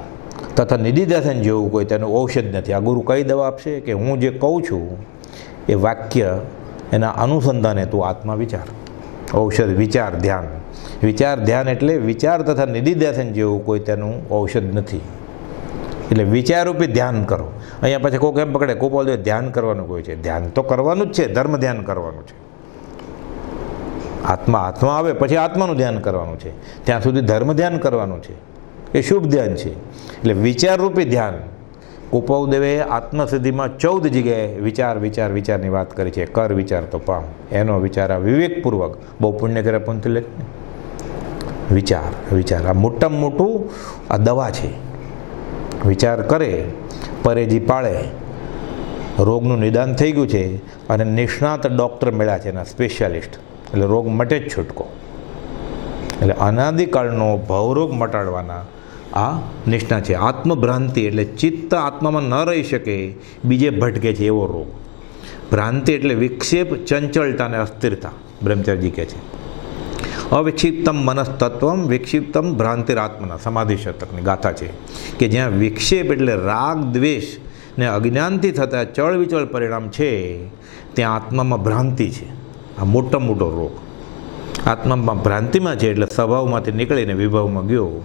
તથા નિધિધ્યાસન જેવું કોઈ તેનું ઔષધ નથી. આ ગુરુ કઈ દવા આપશે? કે હું જે કહું છું એ વાક્ય એના અનુસંધાને તું આત્મા વિચાર. ઔષધ વિચાર ધ્યાન. વિચાર ધ્યાન એટલે વિચાર તથા નિધિધ્યાસન જેવું કોઈ તેનું ઔષધ નથી. એટલે વિચારરૂપી ધ્યાન કરો. અહીંયા પછી કોઈ કેમ પકડે? કુપાલદેવ ધ્યાન કરવાનું કોઈ છે? ધ્યાન તો કરવાનું જ છે, ધર્મ ધ્યાન કરવાનું છે. આત્મા આવે પછી આત્માનું ધ્યાન કરવાનું છે, ત્યાં સુધી ધર્મ ધ્યાન કરવાનું છે, એ શુભ ધ્યાન છે. એટલે વિચારરૂપી ધ્યાન. કુપાલદેવે આત્મસિદ્ધિમાં 14 જગ્યાએ વિચારની વાત કરી છે. કર વિચાર તો પામ. એનો વિચાર આ વિવેકપૂર્વક, બહુ પુણ્ય કરે પંથ લે. વિચાર આ મોટામાં મોટું આ દવા છે. વિચાર કરે, પરેજી પાળે, રોગનું નિદાન થઈ ગયું છે અને નિષ્ણાત ડૉક્ટર મળ્યા છે, એના સ્પેશિયાલિસ્ટ, એટલે રોગ મટે જ છૂટકો. એટલે અનાદિકાળનો ભવરોગ મટાડવાના આ નિષ્ણાત છે. આત્મભ્રાંતિ એટલે ચિત્ત આત્મામાં ન રહી શકે, બીજે ભટકે છે એવો રોગ. ભ્રાંતિ એટલે વિક્ષેપ, ચંચળતા અને અસ્થિરતા. બ્રહ્મચારીજી કહે છે અવિક્ષિપ્તમ મનસ્તત્વમ વિક્ષિપ્તમ ભ્રાંતિરાત્મના. સમાધિ શતકની ગાથા છે કે જ્યાં વિક્ષેપ એટલે રાગ, દ્વેષ ને અજ્ઞાનથી થતા ચળવિચળ પરિણામ છે, ત્યાં આત્મામાં ભ્રાંતિ છે. આ મોટો રોગ. આત્મા ભ્રાંતિમાં છે એટલે સ્વભાવમાંથી નીકળીને વિભાવમાં ગયો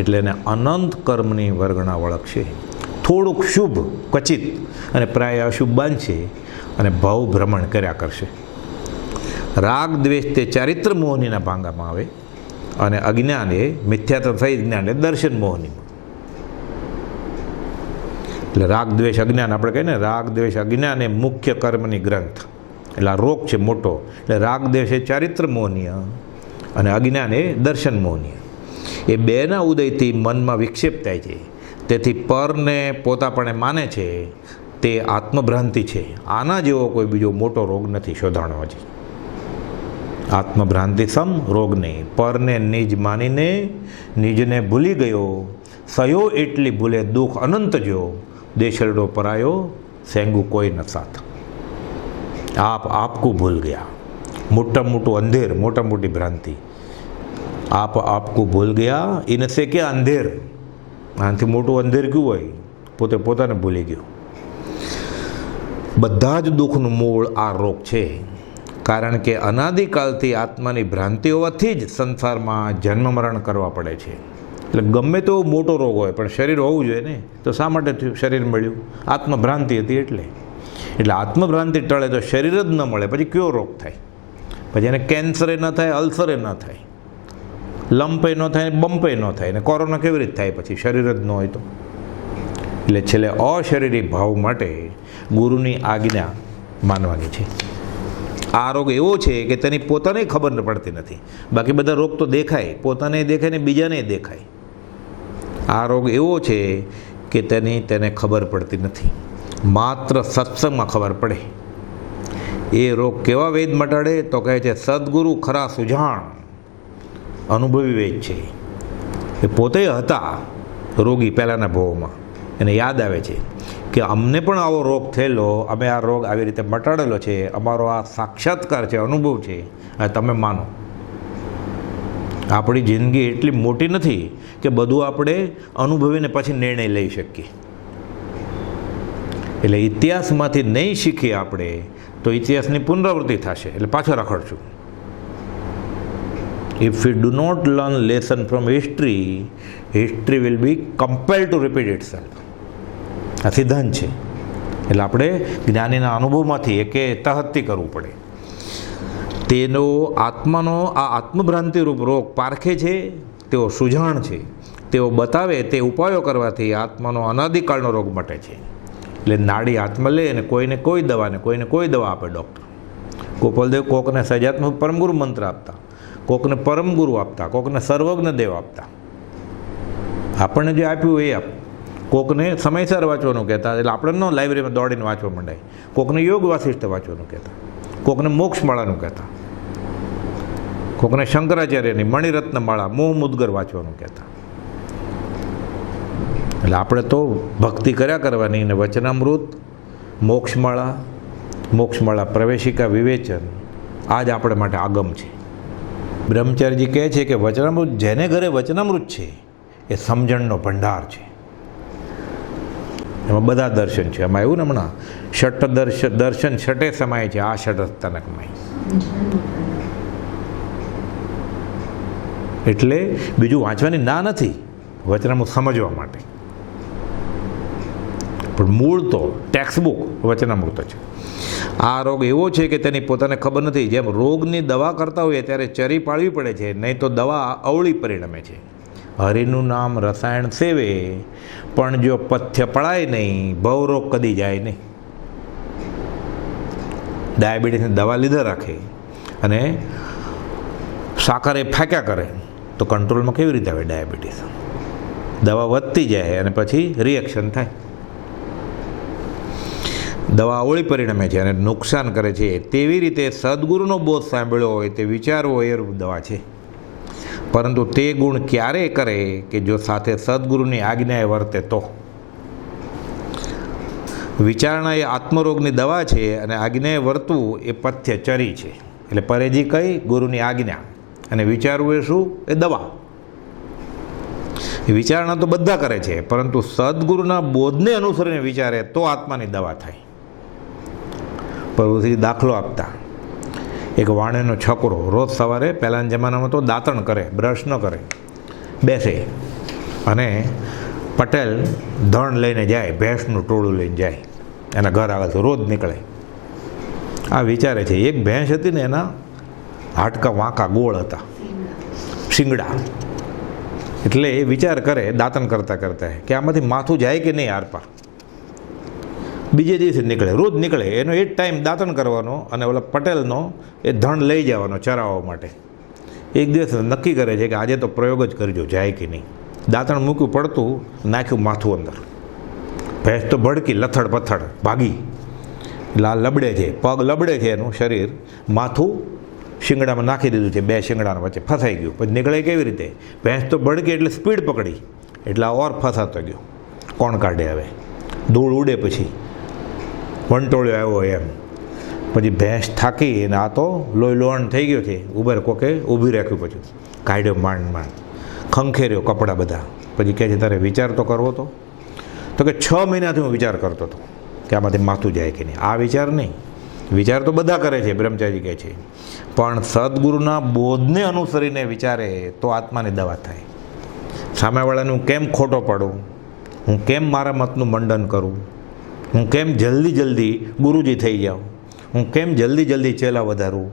એટલે એને અનંત કર્મની વર્ગણા વળગશે. થોડુંક શુભ ક્વચિત અને પ્રાય અશુભ બાંધશે અને ભાવ ભ્રમણ કર્યા કરશે. રાગ દ્વેષ તે ચારિત્ર મોહનીના ભાંગામાં આવે અને અજ્ઞાન એ મિથ્યાત્વ સહિત જ્ઞાન એ દર્શન મોહનીમાં. એટલે રાગ દ્વેષ અજ્ઞાન આપણે કહીએ ને, રાગ દ્વેષ અજ્ઞાન એ મુખ્ય કર્મની ગ્રંથ. એટલે આ રોગ છે મોટો. એટલે રાગ દ્વેષ એ ચારિત્ર મોહનીય અને અજ્ઞાન એ દર્શન મોહનીય. એ બેના ઉદયથી મનમાં વિક્ષેપ થાય છે. તેથી પરને પોતાપણે માને છે તે આત્મભ્રાંતિ છે. આના જેવો કોઈ બીજો મોટો રોગ નથી શોધાણો હજી. આત્મભ્રાંતિ સમ રોગ નહીં. પરને નિજ માનીને નિજને ભૂલી ગયો, સયો એટલી ભૂલે દુઃખ અનંત જો, દેશરડો પરાયો સેંગુ કોઈ ન સાથ. આપકું ભૂલ ગયા. મોટું અંધેર, મોટા મોટી ભ્રાંતિ. આપકું ભૂલ ગયા ઇનસે કે અંધેર. આનાથી મોટું અંધેર ક્યું હોય? પોતે પોતાને ભૂલી ગયો. બધા જ દુઃખનું મૂળ આ રોગ છે. કારણ કે અનાદિકાલથી આત્માની ભ્રાંતિ હોવાથી જ સંસારમાં જન્મ મરણ કરવા પડે છે. એટલે ગમે તેવો મોટો રોગ હોય પણ શરીર હોવું જોઈએ ને, તો શા માટે શરીર મળ્યું? આત્મભ્રાંતિ હતી એટલે. એટલે આત્મભ્રાંતિ ટળે તો શરીર જ ન મળે, પછી કયો રોગ થાય? પછી એને કેન્સરે ન થાય, અલ્સરે ન થાય, લંપે ન થાય, બમ્પે ન થાય, ને કોરોના કેવી રીતે થાય પછી શરીર જ ન હોય તો? એટલે છેલ્લે અશરીરી ભાવ માટે ગુરુની આજ્ઞા માનવાની છે. આ રોગ એવો છે કે તેની પોતાને ખબર પડતી નથી. બાકી બધા રોગ તો દેખાય, પોતાને દેખાય ને બીજાને દેખાય. આ રોગ એવો છે કે તેને ખબર પડતી નથી. માત્ર સત્સંગમાં ખબર પડે. એ રોગ કેવા વેદ મટાડે? તો કહે છે સદગુરુ ખરા સુજાણ, અનુભવી વેદ છે. એ પોતે હતા રોગી પહેલાંના ભાવમાં. એને યાદ આવે છે કે અમને પણ આવો રોગ થયેલો, અમે આ રોગ આવી રીતે મટાડેલો છે, અમારો આ સાક્ષાત્કાર છે, અનુભવ છે, તમે માનો. આપણી જિંદગી એટલી મોટી નથી કે બધું આપણે અનુભવીને પછી નિર્ણય લઈ શકીએ. એટલે ઇતિહાસમાંથી નહીં શીખીએ આપણે તો ઇતિહાસની પુનરાવૃત્તિ થશે, એટલે પાછો રખડશું. If we do not learn lesson from history, history will be compelled to repeat itself. આ સિદ્ધાંત છે. એટલે આપણે જ્ઞાનીના અનુભવમાંથી એકે તહત્તી કરવું પડે. તેનો આત્માનો આ આત્મભ્રાંતિ રૂપ રોગ પારખે છે, તેઓ સુજાણ છે, તેઓ બતાવે તે ઉપાયો કરવાથી આત્માનો અનાદિકાળનો રોગ મટે છે. એટલે નાડી હાથમાં લે અને કોઈને કોઈ દવા આપે ડૉક્ટર. ગોપાલદેવ કોકને સજાત્મક પરમગુરુ મંત્ર આપતા, કોકને પરમગુરુ આપતા, કોકને સર્વજ્ઞ દેવ આપતા. આપણને જે આપ્યું એ આપ. કોકને સમયસર વાંચવાનું કહેતા, એટલે આપણે ન લાઇબ્રેરીમાં દોડીને વાંચવા માંડાય. કોકને યોગ વાસિષ્ઠ વાંચવાનું કહેતા, કોકને મોક્ષમાળાનું કહેતા, કોકને શંકરાચાર્યની મણિરત્ન માળા મોહ મુદ્ગર વાંચવાનું કહેતા. એટલે આપણે તો ભક્તિ કર્યા કરવાની. ને વચનામૃત, મોક્ષમાળા પ્રવેશિકા વિવેચન આ જ આપણે માટે આગમ છે. બ્રહ્મચારીજી કહે છે કે વચનામૃત, જેને ઘરે વચનામૃત છે એ સમજણનો ભંડાર છે. એમાં બધા દર્શન છે. એમાં એવું ને હમણાં દર્શન છટે સમાય છે, આ ષટસ્થાનકમાં. એટલે બીજું વાંચવાની ના નથી, વચનામૃત સમજવા માટે. પણ મૂળ તો ટેક્સ્ટબુક વચનામૃત છે. આ રોગ એવો છે કે તેની પોતાને ખબર નથી. જેમ રોગની દવા કરતા હોઈએ ત્યારે ચરી પાડવી પડે છે, નહીં તો દવા અવળી પરિણમે છે. હરિનું નામ રસાયણ સેવે, પણ જો પથ્ય પડાય નહીં, ભવરોગ કદી જાય નહીં. ડાયાબિટીસની દવા લીધા રાખે અને સાકરે ફેંક્યા કરે તો કંટ્રોલમાં કેવી રીતે આવે ડાયાબિટીસ? દવા વધતી જાય અને પછી રિએક્શન થાય. દવા અવળી પરિણમે છે અને નુકસાન કરે છે. તેવી રીતે સદગુરુનો બોધ સાંભળ્યો હોય તે વિચારવો એ દવા છે. પરંતુ તે ગુણ ક્યારે કરે કે જો સાથે સદગુરુની આજ્ઞાએ વર્તે તો. વિચારણા એ આત્મરોગની દવા છે અને આજ્ઞાએ વર્તવું એ પથ્ય ચરી છે. એટલે પરેજી કઈ? ગુરુની આજ્ઞા. અને વિચારવું એ શું? એ દવા. વિચારણા તો બધા કરે છે, પરંતુ સદગુરુના બોધને અનુસરીને વિચારે તો આત્માની દવા થાય. પ્રભુશ્રી દાખલો આપતા એક વાણેનો છોકરો રોજ સવારે પહેલાંના જમાનામાં તો દાંતણ કરે, બ્રશ ન કરે, બેસે અને પટેલ ધણ લઈને જાય, ભેંસનું ટોળું લઈને જાય, એના ઘર આગળ તો રોજ નીકળે. આ વિચારે છે, એક ભેંસ હતી ને એના હાડકા વાંકા ગોળ હતા, શિંગડા. એટલે એ વિચાર કરે દાંતણ કરતાં કરતાં કે આમાંથી માથું જાય કે નહીં આરપાર. બીજે દિવસે નીકળે, રોજ નીકળે, એનો એ જ ટાઈમ દાંતણ કરવાનો અને ઓલા પટેલનો એ ધણ લઈ જવાનો ચરાવવા માટે. એક દિવસ નક્કી કરે છે કે આજે તો પ્રયોગ જ કરજો, જાય કે નહીં. દાંતણ મૂક્યું પડતું, નાખ્યું માથું અંદર. ભેંસ તો ભડકી, લથડ પથડ ભાગી. એટલે આ લબડે છે, પગ લબડે છે, એનું શરીર, માથું શિંગડામાં નાખી દીધું છે, બે શિંગડાના વચ્ચે ફસાઈ ગયું. પછી નીકળે કેવી રીતે? ભેંસ તો ભડકી એટલે સ્પીડ પકડી, એટલે આ ઓર ફસાતો ગયો. કોણ કાઢે હવે? ધૂળ ઉડે, પછી વંટોળ્યો આવ્યો એમ. પછી ભેંસ થાકી અને આ તો લોહી લોહણ થઈ ગયો છે, ઉભર કોકે ઊભી રાખ્યું, પછી કાઢ્યો માંડ માંડ, ખંખેર્યો કપડાં બધા. પછી કહે છે તારે વિચાર તો કરવો તો કે 6 મહિનાથી હું વિચાર કરતો હતો કે આમાંથી માથું જાય કે નહીં. આ વિચાર નહીં, વિચાર તો બધા કરે છે, બ્રહ્મચારી કહે છે, પણ સદગુરુના બોધને અનુસરીને વિચારે તો આત્માની દવા થાય. સામેવાળાને હું કેમ ખોટો પડું, હું કેમ મારા મતનું મંડન કરું, હું કેમ જલ્દી જલ્દી ગુરુજી થઈ જાઉં, હું કેમ જલ્દી જલ્દી ચેલા વધારું,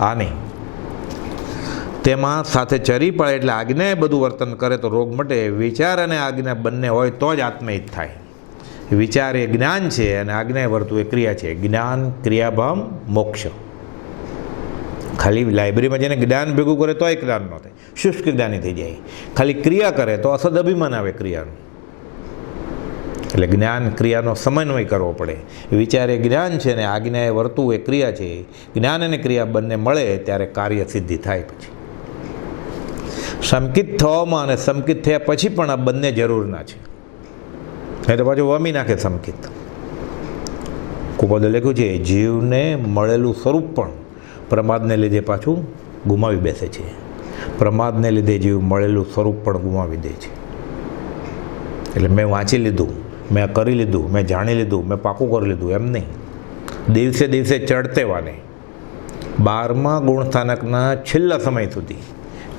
આ નહીં. તેમાં સાથે ચરી પડે એટલે આજ્ઞાએ બધું વર્તન કરે તો રોગ મટે. વિચાર અને આજ્ઞા બંને હોય તો જ આત્મહિત થાય. વિચાર એ જ્ઞાન છે અને આજ્ઞાએ વર્તું એ ક્રિયા છે. જ્ઞાન ક્રિયાભામ મોક્ષ. ખાલી લાઇબ્રેરીમાં જઈને જ્ઞાન ભેગું કરે તોય જ્ઞાન ન થાય, શુષ્ક જ્ઞાની થઈ જાય. ખાલી ક્રિયા કરે તો અસદ અભિમાન આવે ક્રિયાનું. એટલે જ્ઞાન ક્રિયાનો સમન્વય કરવો પડે. વિચાર એ જ્ઞાન છે અને આજ્ઞાએ વર્તું એ ક્રિયા છે. જ્ઞાન અને ક્રિયા બંને મળે ત્યારે કાર્ય સિદ્ધિ થાય. પછી સંકિત થવામાં અને સંકિત થયા પછી પણ આ બંને જરૂરના છે. એ તો પાછું વમી નાખે સંકિત. કુપદે લખ્યું છે, જીવને મળેલું સ્વરૂપ પણ પ્રમાદને લીધે પાછું ગુમાવી બેસે છે. પ્રમાદને લીધે જીવ મળેલું સ્વરૂપ પણ ગુમાવી દે છે. એટલે મેં વાંચી લીધું, મેં કરી લીધું, મેં જાણી લીધું, મેં પાકું કરી લીધું, એમ નહીં. દિવસે દિવસે ચડતે વાને 12મા ગુણસ્થાનકના છેલ્લા સમય સુધી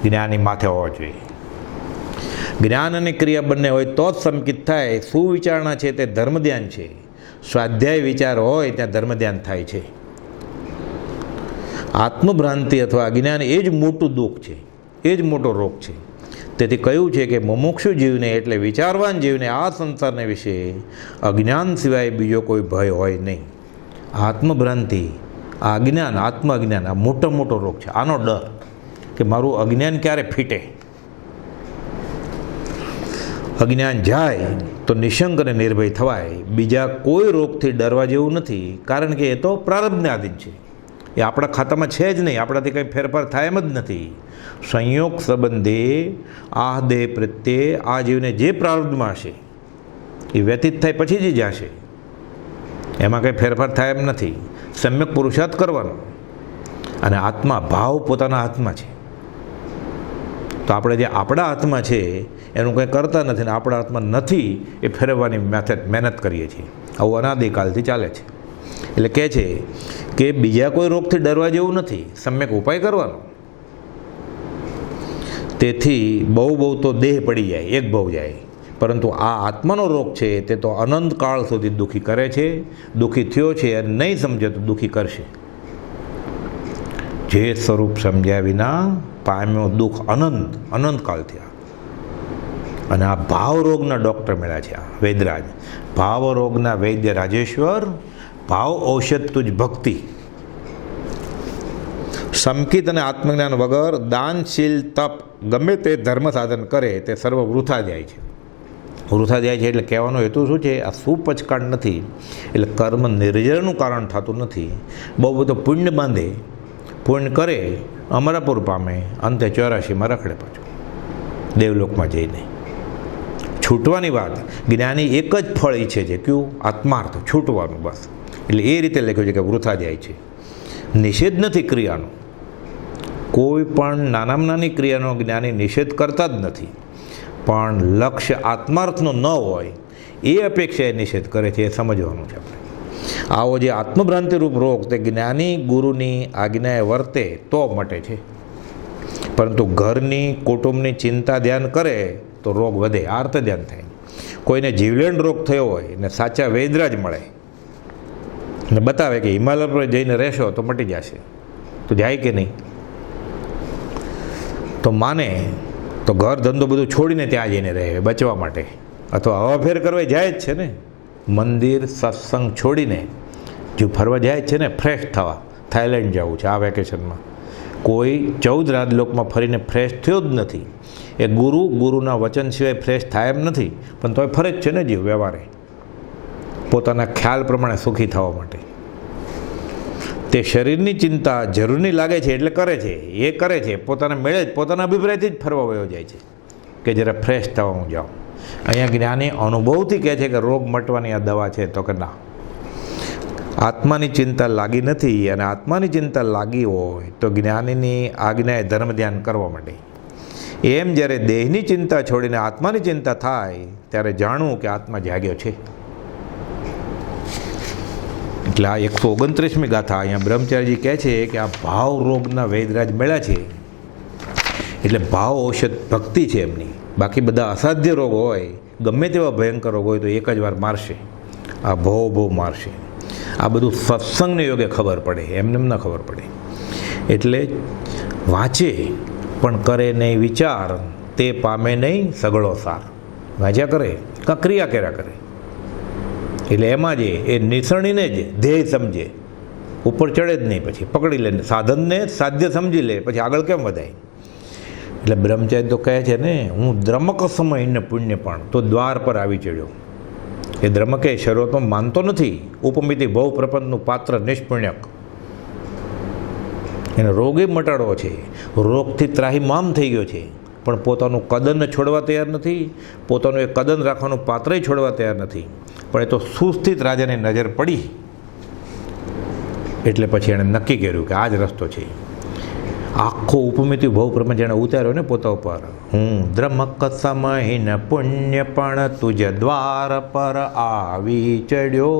જ્ઞાની માથે હોવા જોઈએ. જ્ઞાન અને ક્રિયા બંને હોય તો જ સંકિત થાય. સુવિચારણા છે તે ધર્મ ધ્યાન છે. સ્વાધ્યાય વિચાર હોય ત્યાં ધર્મ ધ્યાન થાય છે. આત્મભ્રાંતિ અથવા અજ્ઞાન એ જ મોટું દુઃખ છે, એ જ મોટો રોગ છે. તેથી કહ્યું છે કે મુમુક્ષુ જીવને એટલે વિચારવાન જીવને આ સંસારને વિશે અજ્ઞાન સિવાય બીજો કોઈ ભય હોય નહીં. આત્મભ્રાંતિ, આ અજ્ઞાન, આત્મ અજ્ઞાન આ મોટો રોગ છે. આનો ડર કે મારું અજ્ઞાન ક્યારે ફીટે. અજ્ઞાન જાય તો નિશંક અને નિર્ભય થવાય. બીજા કોઈ રોગથી ડરવા જેવું નથી, કારણ કે એ તો પ્રારબ્ધને આધીન છે. એ આપણા ખાતામાં છે જ નહીં, આપણાથી કંઈ ફેરફાર થાય એમ જ નથી. સંયોગ સંબંધે આહ દેહ પ્રત્યે આ જીવને જે પ્રારબ્ધમાં હશે એ વ્યતીત થાય પછી જ જશે. એમાં કંઈ ફેરફાર થાય એમ નથી. સમ્યક પુરુષાર્થ કરવાનો. અને આત્મા, ભાવ પોતાના હાથમાં છે. તો આપણે જે આપણા હાથમાં છે એનું કંઈ કરતા નથી, ને આપણા હાથમાં નથી એ ફેરવવાની મહેનત કરીએ છીએ. આવું અનાદિકાલથી ચાલે છે. એટલે કહે છે કે બીજા કોઈ રોગથી ડરવા જેવું નથી, સમ્યક ઉપાય કરવાનો. તેથી બહુ તો દેહ પડી જાય, એક ભાવ જાય, પરંતુ આ આત્માનો રોગ છે તે તો અનંત કાળ સુધી દુઃખી કરે છે. દુઃખી થયો છે અને નહીં સમજે તો દુઃખી કરશે. જે સ્વરૂપ સમજ્યા વિના પામ્યો દુઃખ અનંત કાળ થયા. અને આ ભાવ રોગના ડૉક્ટર મળ્યા છે આ વૈદરાજ. ભાવ રોગના વૈદ્ય રાજેશ્વર, ભાવ ઔષધ તુજ ભક્તિ. સંકિત અને આત્મજ્ઞાન વગર દાનશીલ તપ ગમે તે ધર્મ સાધન કરે તે સર્વ વૃથા જાય છે. વૃથા જાય છે એટલે કહેવાનો હેતુ શું છે? આ સુપચકાટ નથી, એટલે કર્મ નિર્જરનું કારણ થતું નથી. બહુ બધો પુણ્ય બાંધે, પુણ્ય કરે, અમરાપુર પામે, અંતે 84માં રખડે પાછું દેવલોકમાં જઈને. છૂટવાની વાત, જ્ઞાની એક જ ફળ ઈચ્છે છે, કયું? આત્માર્થ, છૂટવાનું, બસ. એટલે એ રીતે લખ્યું છે કે વૃથા જાય છે. નિષેધ નથી ક્રિયાનો. કોઈ પણ નાનામાં નાની ક્રિયાનો જ્ઞાની નિષેધ કરતા જ નથી, પણ લક્ષ્ય આત્માર્થનો ન હોય એ અપેક્ષાએ નિષેધ કરે છે. એ સમજવાનું છે આપણે. આવો જે આત્મભ્રાંતિ રૂપ રોગ તે જ્ઞાની ગુરુની આજ્ઞાએ વર્તે તો મટે છે, પરંતુ ઘરની કુટુંબની ચિંતા ધ્યાન કરે તો રોગ વધે, આર્ત ધ્યાન થાય. કોઈને જીવલેણ રોગ થયો હોય ને સાચા વૈદરાજ મળે ને બતાવે કે હિમાલય પર જઈને રહેશો તો મટી જશે, તો જાય કે નહીં? તો માને તો ઘર ધંધો બધું છોડીને ત્યાં જઈને રહે બચવા માટે, અથવા હવાફેર કરવા જાય જ છે ને, મંદિર સત્સંગ છોડીને જો ફરવા જાય જ છે ને, ફ્રેશ થવા. થાઈલેન્ડ જવું છે આ વેકેશનમાં. કોઈ 14 રાજલોકમાં ફરીને ફ્રેશ થયો જ નથી. એ ગુરુના વચન સિવાય ફ્રેશ થાય એમ નથી, પણ તોય ફરે જ છે ને જીવ વ્યવહારે, પોતાના ખ્યાલ પ્રમાણે સુખી થવા માટે. તે શરીરની ચિંતા જરૂરની લાગે છે એટલે કરે છે, એ કરે છે પોતાના મેળે જ, પોતાના અભિપ્રાયથી જ ફરવા વયો જાય છે કે જરા ફ્રેશ થવા હું જાઉં. અહીંયા જ્ઞાની અનુભવથી કહે છે કે રોગ મટવાની આ દવા છે, તો કે ના, આત્માની ચિંતા લાગી નથી. અને આત્માની ચિંતા લાગી હોય તો જ્ઞાનીની આજ્ઞાએ ધર્મ ધ્યાન કરવા માંડે. એમ જ્યારે દેહની ચિંતા છોડીને આત્માની ચિંતા થાય ત્યારે જાણવું કે આત્મા જાગ્યો છે. એટલે આ 129મી ગાથા અહીંયા બ્રહ્મચારીજી કહે છે કે આ ભાવ રોગના વૈદરાજ મળ્યા છે, એટલે ભાવ ઔષધ ભક્તિ છે એમની. બાકી બધા અસાધ્ય રોગ હોય, ગમે તેવા ભયંકર રોગ હોય તો એક જ વાર મારશે, આ ભવ મારશે. આ બધું સત્સંગને યોગે ખબર પડે, એમને ન ખબર પડે. એટલે વાંચે પણ કરે નહીં વિચાર, તે પામે નહીં સગળો સાર. વાંચ્યા કરે કાં ક્રિયા કર્યા કરે, એટલે એમાં જ એ નિસરણીને જ ધ્યેય સમજે, ઉપર ચડે જ નહીં, પછી પકડી લે, સાધનને સાધ્ય સમજી લે, પછી આગળ કેમ વધાય. એટલે બ્રહ્મચારી તો કહે છે ને, હું દ્રમક સમય પુણ્ય પણ તો દ્વાર પર આવી ચડ્યો. એ દ્રમકે શરૂઆતમાં માનતો નથી, ઉપમિતિ ભવ પ્રપંચનું પાત્ર નિષ્પુણ્યક. એને રોગે મટાડવો છે, રોગથી ત્રાહિમામ થઈ ગયો છે, પણ પોતાનું કદન છોડવા તૈયાર નથી, પોતાનું એ કદન રાખવાનું પાત્રય છોડવા તૈયાર નથી. પણ એ તો સુસ્થિત રાજાની નજર પડી એટલે પછી એણે નક્કી કર્યું કે આ જ રસ્તો છે. આખો ઉપમિતિ ભવ પ્રપંચ એણે ઉતાર્યો ને પોતા ઉપર. હું દ્રમક સમય પુણ્ય પણ તુજ દ્વાર પર આવી ચડ્યો,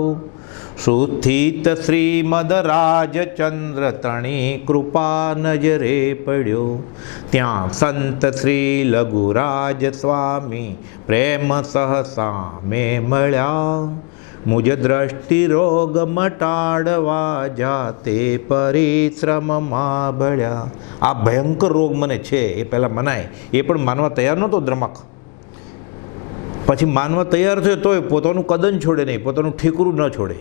સુસ્થિત શ્રીમદ રાજચંદ્ર તણી કૃપા નજરે પડ્યો. ત્યાં સંત શ્રી લઘુરાજ સ્વામી પ્રેમ સહસા મેં મળ્યા, મુજ દ્રષ્ટિ રોગ મટાડવા જાતે પરિશ્રમમાં ભળ્યા. આ ભયંકર રોગ મને છે એ પહેલાં મનાય, એ પણ માનવા તૈયાર નહોતો દ્રમક. પછી માનવા તૈયાર થયો તોય પોતાનું કદન છોડે નહીં, પોતાનું ઠીકરું ન છોડે.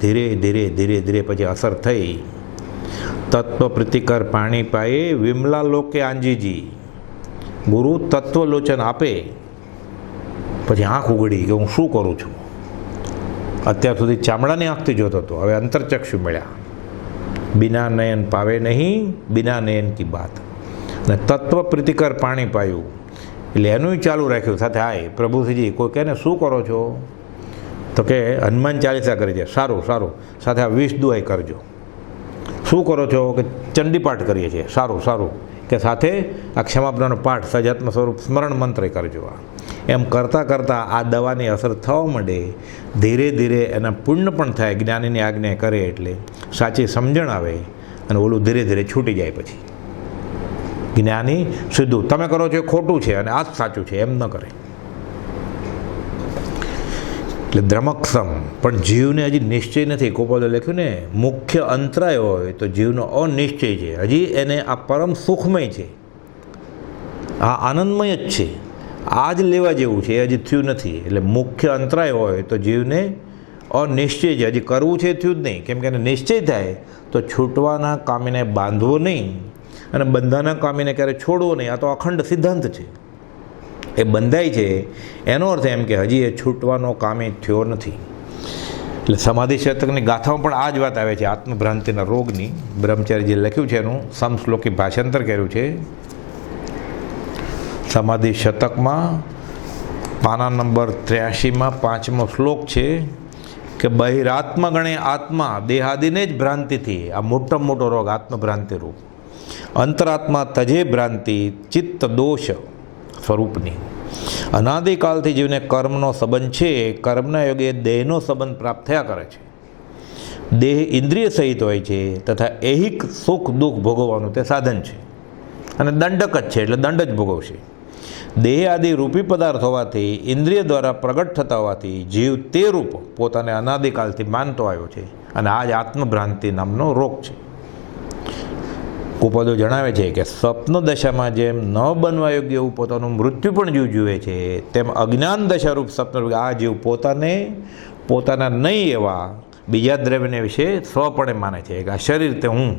ધીરે ધીરે ધીરે ધીરે પછી અસર થઈ. તત્વ પ્રીતિકર પાણી પાયે વિમલા લોકે આંજીજી. ગુરુ તત્વલોચન આપે પછી આંખ ઉઘડી કે હું શું કરું છું. અત્યાર સુધી ચામડાની આંખથી જોતો હતો, હવે અંતરચક્ષુ મળ્યા. બિના નયન પાવે નહીં, બિના નયન કી બાત. અને તત્વ પ્રીતિકર પાણી પાયું એટલે એનું ચાલુ રાખ્યું. સાથે હાય પ્રભુજી કોઈ કહે ને શું કરો છો, તો કે હનુમાન ચાલીસા કરી છે. સારું સારું. સાથે આ 20 દુઆઈ કરજો. શું કરો છો કે ચંડીપાઠ કરીએ છીએ. સારું સારું. કે સાથે આ ક્ષમાપનાનો પાઠ સજાત્મ સ્વરૂપ સ્મરણ મંત્ર કરજો. એમ કરતાં કરતાં આ દવાની અસર થવા માંડે. ધીરે ધીરે એના પુણ્ય પણ થાય, જ્ઞાનીની આજ્ઞા કરે એટલે સાચી સમજણ આવે, અને ઓલું ધીરે ધીરે છૂટી જાય. પછી જ્ઞાની સીધું તમે કરો છો એ ખોટું છે અને આ જ સાચું છે એમ ન કરે. એટલે દ્રમક્ષમ. પણ જીવને હજી નિશ્ચય નથી. ગોપાલે લખ્યું ને, મુખ્ય અંતરાય હોય તો જીવનો અનિશ્ચય છે. હજી એને આ પરમ સુખમય છે, આ આનંદમય જ છે, આ જ લેવા જેવું છે, એ હજી થયું નથી. એટલે મુખ્ય અંતરાય હોય તો જીવને અનિશ્ચય છે, હજી કરવું છે થયું જ નહીં. કેમ કે એને નિશ્ચય થાય તો છૂટવાના કામીને બાંધવો નહીં, અને બંધાના કામીને ક્યારે છોડવો નહીં. આ તો અખંડ સિદ્ધાંત છે. એ બંધાય છે એનો અર્થ એમ કે હજી એ છૂટવાનો કામી થયો નથી. એટલે સમાધિ શતકની ગાથામાં પણ આ જ વાત આવે છે, આત્મભ્રાંતિના રોગની. બ્રહ્મચારીજીએ લખ્યું છે, એનું સમશ્લોકી ભાષાંતર કર્યું છે. સમાધિ શતકમાં પાના નંબર 83માં 5મો શ્લોક છે કે બહિરાત્મા ગણે આત્મા દેહાદિને જ ભ્રાંતિથી. આ મોટામાં મોટો રોગ આત્મભ્રાંતિ રૂપ. અંતરાત્મા તજે ભ્રાંતિ ચિત્ત દોષ સ્વરૂપની. અનાદિકાલથી જીવને કર્મનો સંબંધ છે, કર્મના યોગે દેહનો સંબંધ પ્રાપ્ત થયા કરે છે. દેહ ઇન્દ્રિય સહિત હોય છે તથા ऐहिक સુખ દુઃખ ભોગવવાનું તે સાધન છે અને દંડક જ છે, એટલે દંડ જ ભોગવશે. દેહ આદિ રૂપી પદાર્થ હોવાથી, ઇન્દ્રિય દ્વારા પ્રગટ થતા હોવાથી જીવ તે રૂપ પોતાને અનાદિકાલથી માનતો આવ્યો છે અને આ જ આત્મભ્રાંતિ નામનો રોગ છે. કુપદો જણાવે છે કે સ્વપ્ન દશામાં જેમ ન બનવા યોગ્ય એવું પોતાનું મૃત્યુ પણ જીવ જુએ છે, તેમ અજ્ઞાન દશારૂપ સ્વપ્ન આ જીવ પોતાના નહીં એવા બીજા દ્રવ્યને વિશે સ્વપણે માને છે કે આ શરીર તે હું.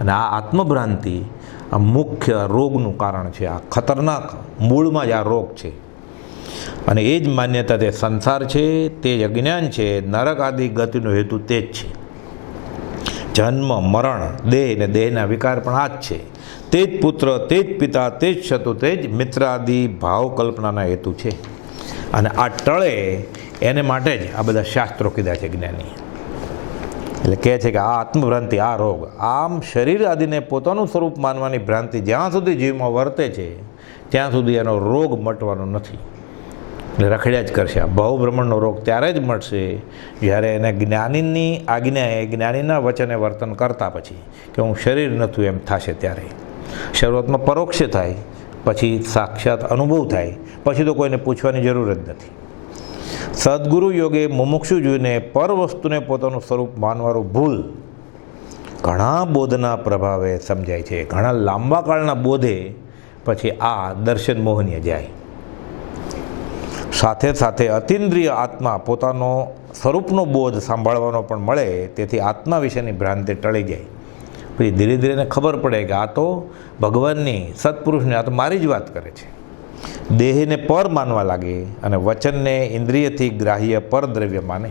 અને આ આત્મભ્રાંતિ આ મુખ્ય રોગનું કારણ છે. આ ખતરનાક મૂળમાં જ આ રોગ છે. અને એ જ માન્યતા તે સંસાર છે, તે જ અજ્ઞાન છે, નરક આદિ ગતિનો હેતુ તે જ છે. જન્મ મરણ દેહ ને દેહના વિકાર પણ આ જ છે. તે જ પુત્ર, તે જ પિતા, તે જ શત્રુ, તે જ મિત્ર આદિ ભાવ કલ્પનાના હેતુ છે. અને આ ટળે એને માટે જ આ બધા શાસ્ત્રો કીધા છે જ્ઞાની. એટલે કહે છે કે આ આત્મભ્રાંતિ, આ રોગ, આમ શરીર આદિને પોતાનું સ્વરૂપ માનવાની ભ્રાંતિ જ્યાં સુધી જીવમાં વર્તે છે ત્યાં સુધી એનો રોગ મટવાનો નથી. એટલે રખડ્યા જ કરશે. આ ભાવભ્રમણનો રોગ ત્યારે જ મટશે જ્યારે એને જ્ઞાનીની આજ્ઞાએ, જ્ઞાનીના વચને વર્તન કરતા પછી કે હું શરીર નહોતું એમ થશે ત્યારે. શરૂઆતમાં પરોક્ષ થાય, પછી સાક્ષાત અનુભવ થાય, પછી તો કોઈને પૂછવાની જરૂર જ નથી. સદગુરુ યોગે મુમુક્ષુ જોઈને પર વસ્તુને પોતાનું સ્વરૂપ માનવાનું ભૂલ ઘણા બોધના પ્રભાવે સમજાય છે. ઘણા લાંબા કાળના બોધે પછી આ દર્શન મોહનીય જાય. સાથે સાથે અતિન્દ્રિય આત્મા પોતાનો સ્વરૂપનો બોધ સાંભળવાનો પણ મળે, તેથી આત્મા વિશેની ભ્રાંતિ ટળી જાય. પછી ધીરે ધીરે એને ખબર પડે કે આ તો ભગવાનની, સત્પુરુષની, આ તો મારી જ વાત કરે છે. દેહને પર માનવા લાગે અને વચનને ઇન્દ્રિયથી ગ્રાહ્ય પર દ્રવ્ય માને.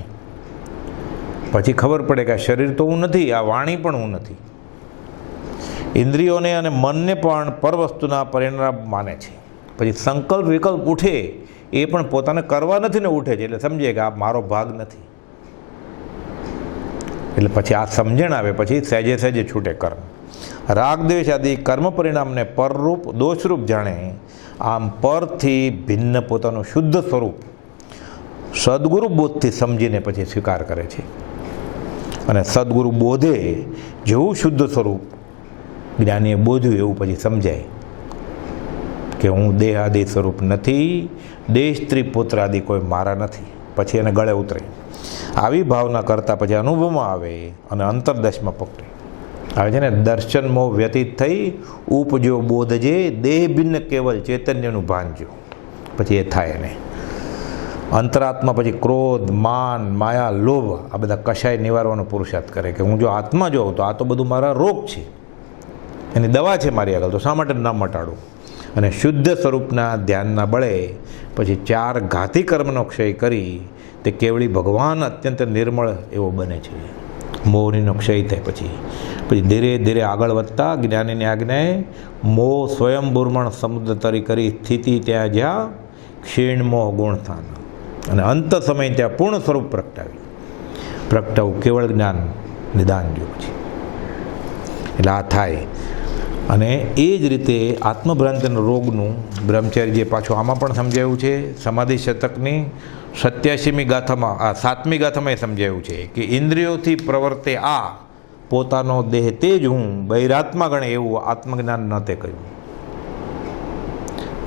પછી ખબર પડે કે આ શરીર તો હું નથી, આ વાણી પણ હું નથી. ઇન્દ્રિયોને અને મનને પણ પર વસ્તુના પરિણામ માને છે. પછી સંકલ્પ વિકલ્પ ઉઠે એ પણ પોતાને કરવા નથી ને ઉઠે છે, એટલે સમજે કે આ મારો ભાગ નથી. એટલે પછી આ સમજણ આવે પછી સહેજે સહેજે છૂટે કર્મ. રાગ દ્વેષ આદિ કર્મ પરિણામને પરરૂપ દોષરૂપ જાણે, આમ પરથી ભિન્ન પોતાનું શુદ્ધ સ્વરૂપ સદગુરુ બોધથી સમજીને પછી સ્વીકાર કરે છે. અને સદગુરુ બોધે જેવું શુદ્ધ સ્વરૂપ જ્ઞાનીએ બોધ્યું એવું પછી સમજાય કે હું દેહ આદિ સ્વરૂપ નથી, દેહ સ્ત્રી પુત્ર આદિ કોઈ મારા નથી. પછી એને ગળે ઉતરે. આવી ભાવના કરતાં પછી અનુભવમાં આવે અને અંતરદશમાં પકડે. આવે છે ને, દર્શન મોહ વ્યતીત થઈ ઉપજો બોધજે, દેહ ભિન્ન કેવલ ચૈતન્યનું ભાનજો. પછી એ થાય ને અંતરાત્મા પછી ક્રોધ, માન, માયા, લોભ આ બધા કશાય નિવારવાનો પુરુષાર્થ કરે કે હું જો આત્મા જોઉં તો આ તો બધું મારા રોગ છે, એની દવા છે મારી આગળ, તો શા માટે ન મટાડું. અને શુદ્ધ સ્વરૂપના ધ્યાનના બળે પછી 4 ઘાતી કર્મનો ક્ષય કરી તે કેવળી ભગવાન અત્યંત નિર્મળ એવો બને છે. મોહનો ક્ષય થાય પછી ધીરે ધીરે આગળ વધતા જ્ઞાનીની આજ્ઞાએ મોહ સ્વયં બુર્મણ સમુદ્ર તરી કરી સ્થિતિ ત્યાં જ્યાં ક્ષીણ મોહ ગુણસ્થાન અને અંત સમય ત્યાં પૂર્ણ સ્વરૂપ પ્રગટાવું કેવળ જ્ઞાન નિદાન જો પછી એટલે આ થાય. અને એ જ રીતે આત્મભ્રાંતિના રોગનું બ્રહ્મચર્ય પાછું આમાં પણ સમજાયું છે. સમાધિ શતકની 87મી ગાથામાં, આ 7મી ગાથામાં સમજાયું છે કે ઇન્દ્રિયોથી પ્રવર્તે આ પોતાનો દેહ તે જ હું, બહિરાત્મા ગણે એવું આત્મજ્ઞાન ન તે કહ્યું.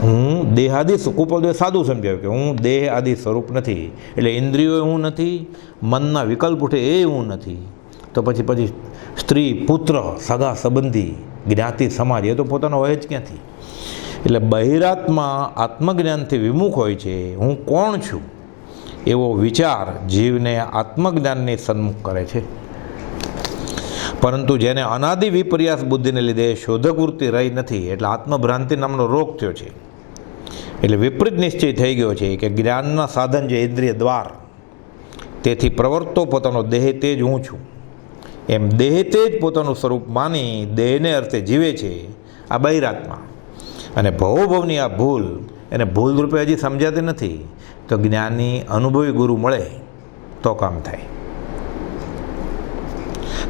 હું દેહાદિ કુપદે સાદું સમજાવ્યું કે હું દેહ આદિ સ્વરૂપ નથી, એટલે ઇન્દ્રિયો હું નથી, મનના વિકલ્પ ઉઠે એ હું નથી. તો પછી સ્ત્રી, પુત્ર, સગા સંબંધી, જ્ઞાતિ, સમાજ એ તો પોતાનો હોય જ ક્યાંથી. એટલે બહિરાત્મા આત્મજ્ઞાનથી વિમુખ હોય છે. હું કોણ છું એવો વિચાર જીવને આત્મજ્ઞાનની સન્મુખ કરે છે. પરંતુ જેને અનાદિ વિપર્યાસ બુદ્ધિને લીધે શોધક વૃત્તિ રહી નથી, એટલે આત્મભ્રાંતિ નામનો રોગ થયો છે. એટલે વિપરીત નિશ્ચય થઈ ગયો છે કે જ્ઞાનના સાધન જે ઇન્દ્રિય દ્વાર, તેથી પ્રવર્તો પોતાનો દેહ તે જ હું છું એમ દેહ તે જ પોતાનું સ્વરૂપ માની દેહને અર્થે જીવે છે આ બહિરાત્મા. અને ભવોભવની આ ભૂલ એને ભૂલ રૂપે હજી સમજાતી નથી. તો જ્ઞાની અનુભવી ગુરુ મળે તો કામ થાય.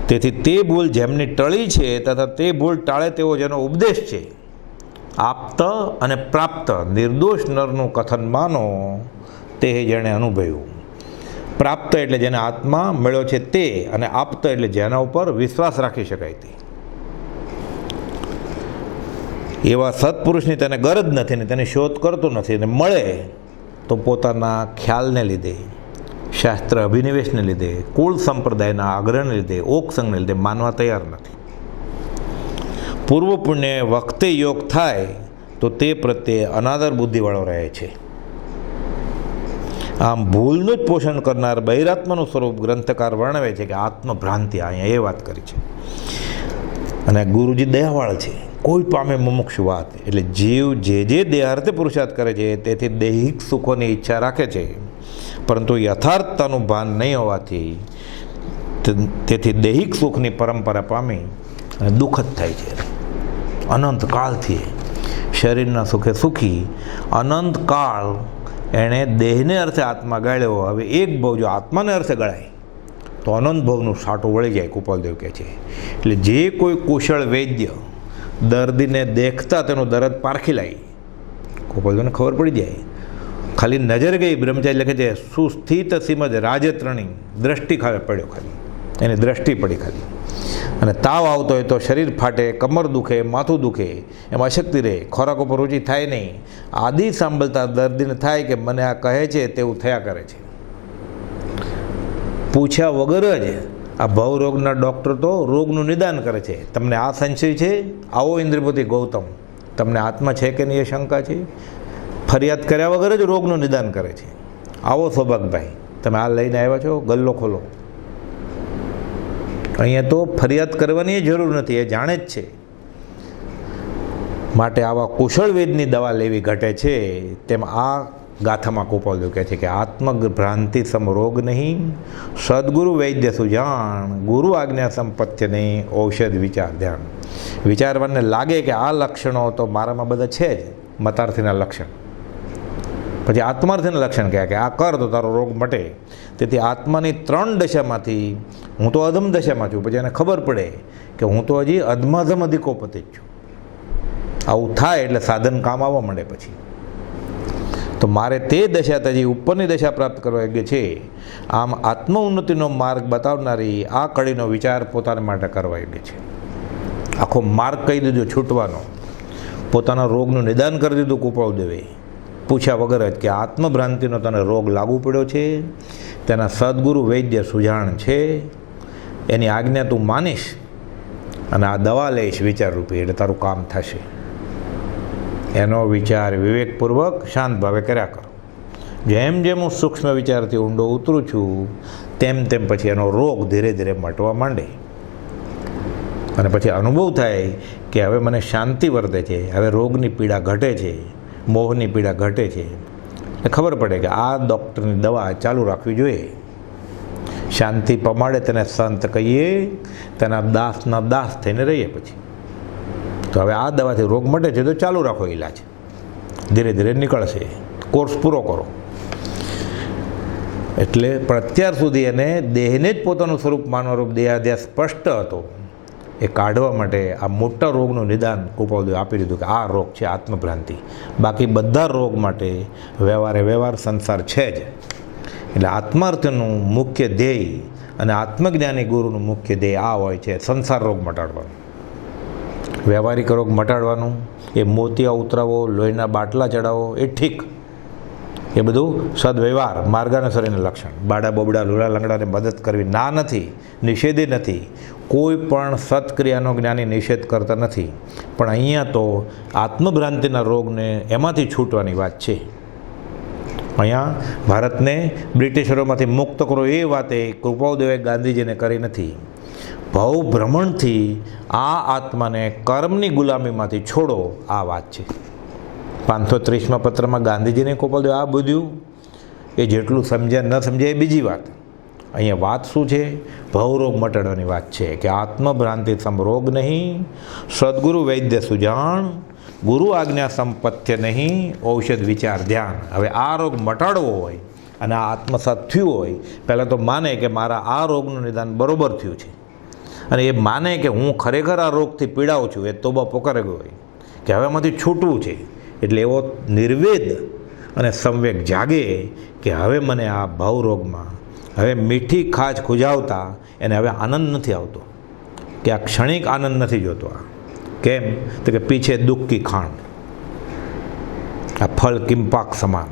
તેથી તે ભૂલ જેમની ટળી છે તથા તે ભૂલ ટાળે તેવો જેનો ઉપદેશ છે, આપ્ત અને પ્રાપ્ત નિર્દોષ નરનું કથન માનો તે જેણે અનુભવ્યું. પ્રાપ્ત એટલે જેને આત્મા મળ્યો છે તે, અને આપ્ત એટલે જેના ઉપર વિશ્વાસ રાખી શકાય તે. એવા સત્પુરુષની તેને ગરજ નથી ને તેની શોધ કરતો નથી, અને મળે તો પોતાના ખ્યાલને લીધે, શાસ્ત્ર અભિનિવેશને લીધે, કુળ સંપ્રદાયના આગ્રહને લીધે, ઓકસંગને લીધે માનવા તૈયાર નથી. પૂર્વ પુણ્ય વખતે યોગ થાય તો તે પ્રત્યે અનાદર બુદ્ધિવાળો રહે છે. આમ ભૂલનું જ પોષણ કરનાર બહિરાત્માનું સ્વરૂપ ગ્રંથકાર વર્ણવે છે કે આત્મભ્રાંતિ. અહીંયા એ વાત કરી છે. અને ગુરુજી દયાવાળ છે, કોઈ પામે મુમુક્ષુ વાત. એટલે જીવ જે દેહાર્થે પુરુષાર્થ કરે છે તેથી દૈહિક સુખોની ઈચ્છા રાખે છે, પરંતુ યથાર્થતાનું ભાન નહીં હોવાથી તેથી દૈહિક સુખની પરંપરા પામી અને દુઃખ જ થાય છે. અનંતકાળથી શરીરના સુખે સુખી અનંતકાળ એણે દેહને અર્થે આત્મા ગાળ્યો. હવે એક ભાવ જો આત્માને અર્થે ગળાય તો અનંત ભાવનું સાટું વળી જાય, કુપાલદેવ કહે છે. એટલે જે કોઈ કુશળ વૈદ્ય દર્દીને દેખતા તેનું દર્દ પારખી લાવી, કુપાલદેવને ખબર પડી જાય. ખાલી નજર ગઈ, બ્રહ્મચારી લખે છે સુસ્થિત સિમજ રાજત્રણી, દ્રષ્ટિ ખાવે પડ્યો, ખાલી એની દ્રષ્ટિ પડી ખાલી. અને તાવ આવતો હોય તો શરીર ફાટે, કમર દુખે, માથું દુખે, એમાં અશક્તિ રહે, ખોરાક ઉપર રુચિ થાય નહીં, આદિ સાંભળતા દર્દીને થાય કે મને આ કહે છે તેવું થયા કરે છે. પૂછ્યા વગર જ આ ભવરોગના ડૉક્ટર તો રોગનું નિદાન કરે છે. તમને આ સંશય છે, આવો ઇન્દ્રપતિ ગૌતમ, તમને આત્મા છે કે નહીં એ શંકા છે, ફરિયાદ કર્યા વગર જ રોગનું નિદાન કરે છે. આવો સૌભાગભાઈ, તમે આ લઈને આવ્યા છો, ગલ્લો ખોલો. અહીંયા તો ફરિયાદ કરવાની જરૂર નથી, એ જાણે જ છે. માટે આવા કુશળ વેદની દવા લેવી ઘટે છે. તેમ આ ગાથામાં કુપાલદેવ કહે છે કે આત્મભ્રાંતિ સમ રોગ નહીં, સદગુરુ વૈદ્ય સુજાણ, ગુરુ આજ્ઞા સંપત્ય નહીં, ઔષધ વિચાર ધ્યાન. વિચારવાને લાગે કે આ લક્ષણો તો મારામાં બધા છે જ, મતાર્થીના લક્ષણ. પછી આત્માર્થીના લક્ષણ કહે કે આ કર તો તારો રોગ મટે. તેથી આત્માની 3 દશામાંથી હું તો અધમ દશામાં છું, પછી એને ખબર પડે કે હું તો હજી અધમાધમ અધિકોપતિ જ છું. આવું થાય એટલે સાધન કામ આવવા માંડે. પછી તો મારે તે દશા તજી ઉપરની દશા પ્રાપ્ત કરવા યોગ્ય છે. આમ આત્મ ઉન્નતિનો માર્ગ બતાવનારી આ કડીનો વિચાર પોતાના માટે કરવા યોગ્ય છે. આખો માર્ગ કહી દીધો છૂટવાનો, પોતાના રોગનું નિદાન કરી દીધું કુપાલદેવે પૂછ્યા વગર જ કે આત્મભ્રાંતિનો તને રોગ લાગુ પડ્યો છે, તેના સદગુરુ વૈદ્ય સુજાણ છે, એની આજ્ઞા તું માનીશ અને આ દવા લઈશ વિચારરૂપી, એટલે તારું કામ થશે. એનો વિચાર વિવેકપૂર્વક શાંત ભાવે કર્યા કરો. જેમ જેમ હું સૂક્ષ્મ વિચારથી ઊંડો ઉતરું છું તેમ તેમ પછી એનો રોગ ધીરે ધીરે મટવા માંડે. અને પછી અનુભવ થાય કે હવે મને શાંતિ વર્તે છે, હવે રોગની પીડા ઘટે છે, મોહની પીડા ઘટે છે. એટલે ખબર પડે કે આ ડૉક્ટરની દવા ચાલુ રાખવી જોઈએ. શાંતિ પમાડે તેને સંત કહીએ, તેના દાસના દાસ થઈને રહીએ. પછી તો હવે આ દવાથી રોગ મટે છે તો ચાલુ રાખો ઈલાજ, ધીરે ધીરે નીકળશે, કોર્સ પૂરો કરો. એટલે પણ અત્યાર સુધી એને દેહને જ પોતાનું સ્વરૂપ માનવારૂપ દેહાધ્યાસ સ્પષ્ટ હતો, એ કાઢવા માટે આ મોટા રોગનું નિદાન કુપાલદેવે આપી દીધું કે આ રોગ છે આત્મભ્રાંતિ. બાકી બધા રોગ માટે વ્યવહાર સંસાર છે જ. એટલે આત્માર્થનું મુખ્ય ધ્યેય અને આત્મજ્ઞાની ગુરુનું મુખ્ય ધ્યેય આ હોય છે, સંસાર રોગ મટાડવાનો. વ્યવહારિક રોગ મટાડવાનું, એ મોતિયા ઉતરાવો, લોહીના બાટલા ચડાવો, એ ઠીક, એ બધું સદવ્યવહાર માર્ગાનુસારીનું લક્ષણ. બાડા બોબડા લુલા લંગડાને મદદ કરવી ના નથી, નિષેધી નથી. કોઈ પણ સત્ક્રિયાનો જ્ઞાની નિષેધ કરતા નથી. પણ અહીંયા તો આત્મભ્રાંતિના રોગને એમાંથી છૂટવાની વાત છે. અહીંયા ભારતને બ્રિટિશરોમાંથી મુક્ત કરો એ વાતે કૃપાલદેવે ગાંધીજીને કરી નથી. ભાવ ભ્રમણથી આ આત્માને કર્મની ગુલામીમાંથી છોડો, આ વાત છે. 530માં પત્રમાં ગાંધીજીને કૃપાલદેવ આ બધું એ જેટલું સમજ્યા ન સમજ્યા એ બીજી વાત. અહીંયા વાત શું છે? ભવરોગ મટાડવાની વાત છે કે આત્મભ્રાંતિ સમ રોગ નહીં, સદગુરુ વૈદ્ય સુજાણ, ગુરુ આજ્ઞા સંપત્ય નહીં, ઔષધ વિચાર ધ્યાન. હવે આ રોગ મટાડવો હોય અને આ આત્મસાત થયું હોય, પહેલાં તો માને કે મારા આ રોગનું નિદાન બરોબર થયું છે, અને એ માને કે હું ખરેખર આ રોગથી પીડાઉં છું, એ તોબા પોકારે ગયો હોય કે હવે એમાંથી છૂટવું છે. એટલે એવો નિર્વેદ અને સંવેગ જાગે કે હવે મને આ ભાવરોગમાં હવે મીઠી ખાજ ખુજાવતા એને હવે આનંદ નથી આવતો, કે આ ક્ષણિક આનંદ નથી જોતો. આ કેમ? તો કે પીછે દુઃખ કી ખાંડ, આ ફળ કિંપાક સમાન.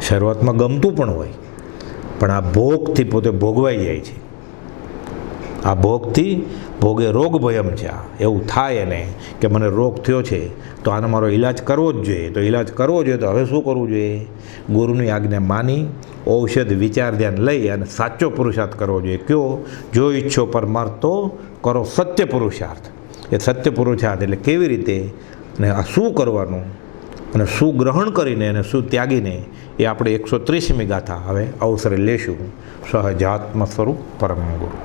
શરૂઆતમાં ગમતું પણ હોય, પણ આ ભોગથી પોતે ભોગવાઈ જાય છે. આ ભોગથી ભોગે રોગ ભયમ છે. આ એવું થાય એને કે મને રોગ થયો છે તો આનો મારો ઈલાજ કરવો જ જોઈએ. તો ઈલાજ કરવો જોઈએ તો હવે શું કરવું જોઈએ? ગુરુની આજ્ઞા માની ઔષધ વિચાર ધ્યાન લઈ અને સાચો પુરુષાર્થ કરવો જોઈએ. કયો? જો ઈચ્છો પરમાર્થ તો કરો સત્ય પુરુષાર્થ. એ સત્ય પુરુષાર્થ એટલે કેવી રીતે અને આ શું કરવાનું અને શું ગ્રહણ કરીને અને શું ત્યાગીને, એ આપણે 130મી ગાથા હવે અવસરે લેશું. સહજાત્મ સ્વરૂપ પરમ ગુરુ.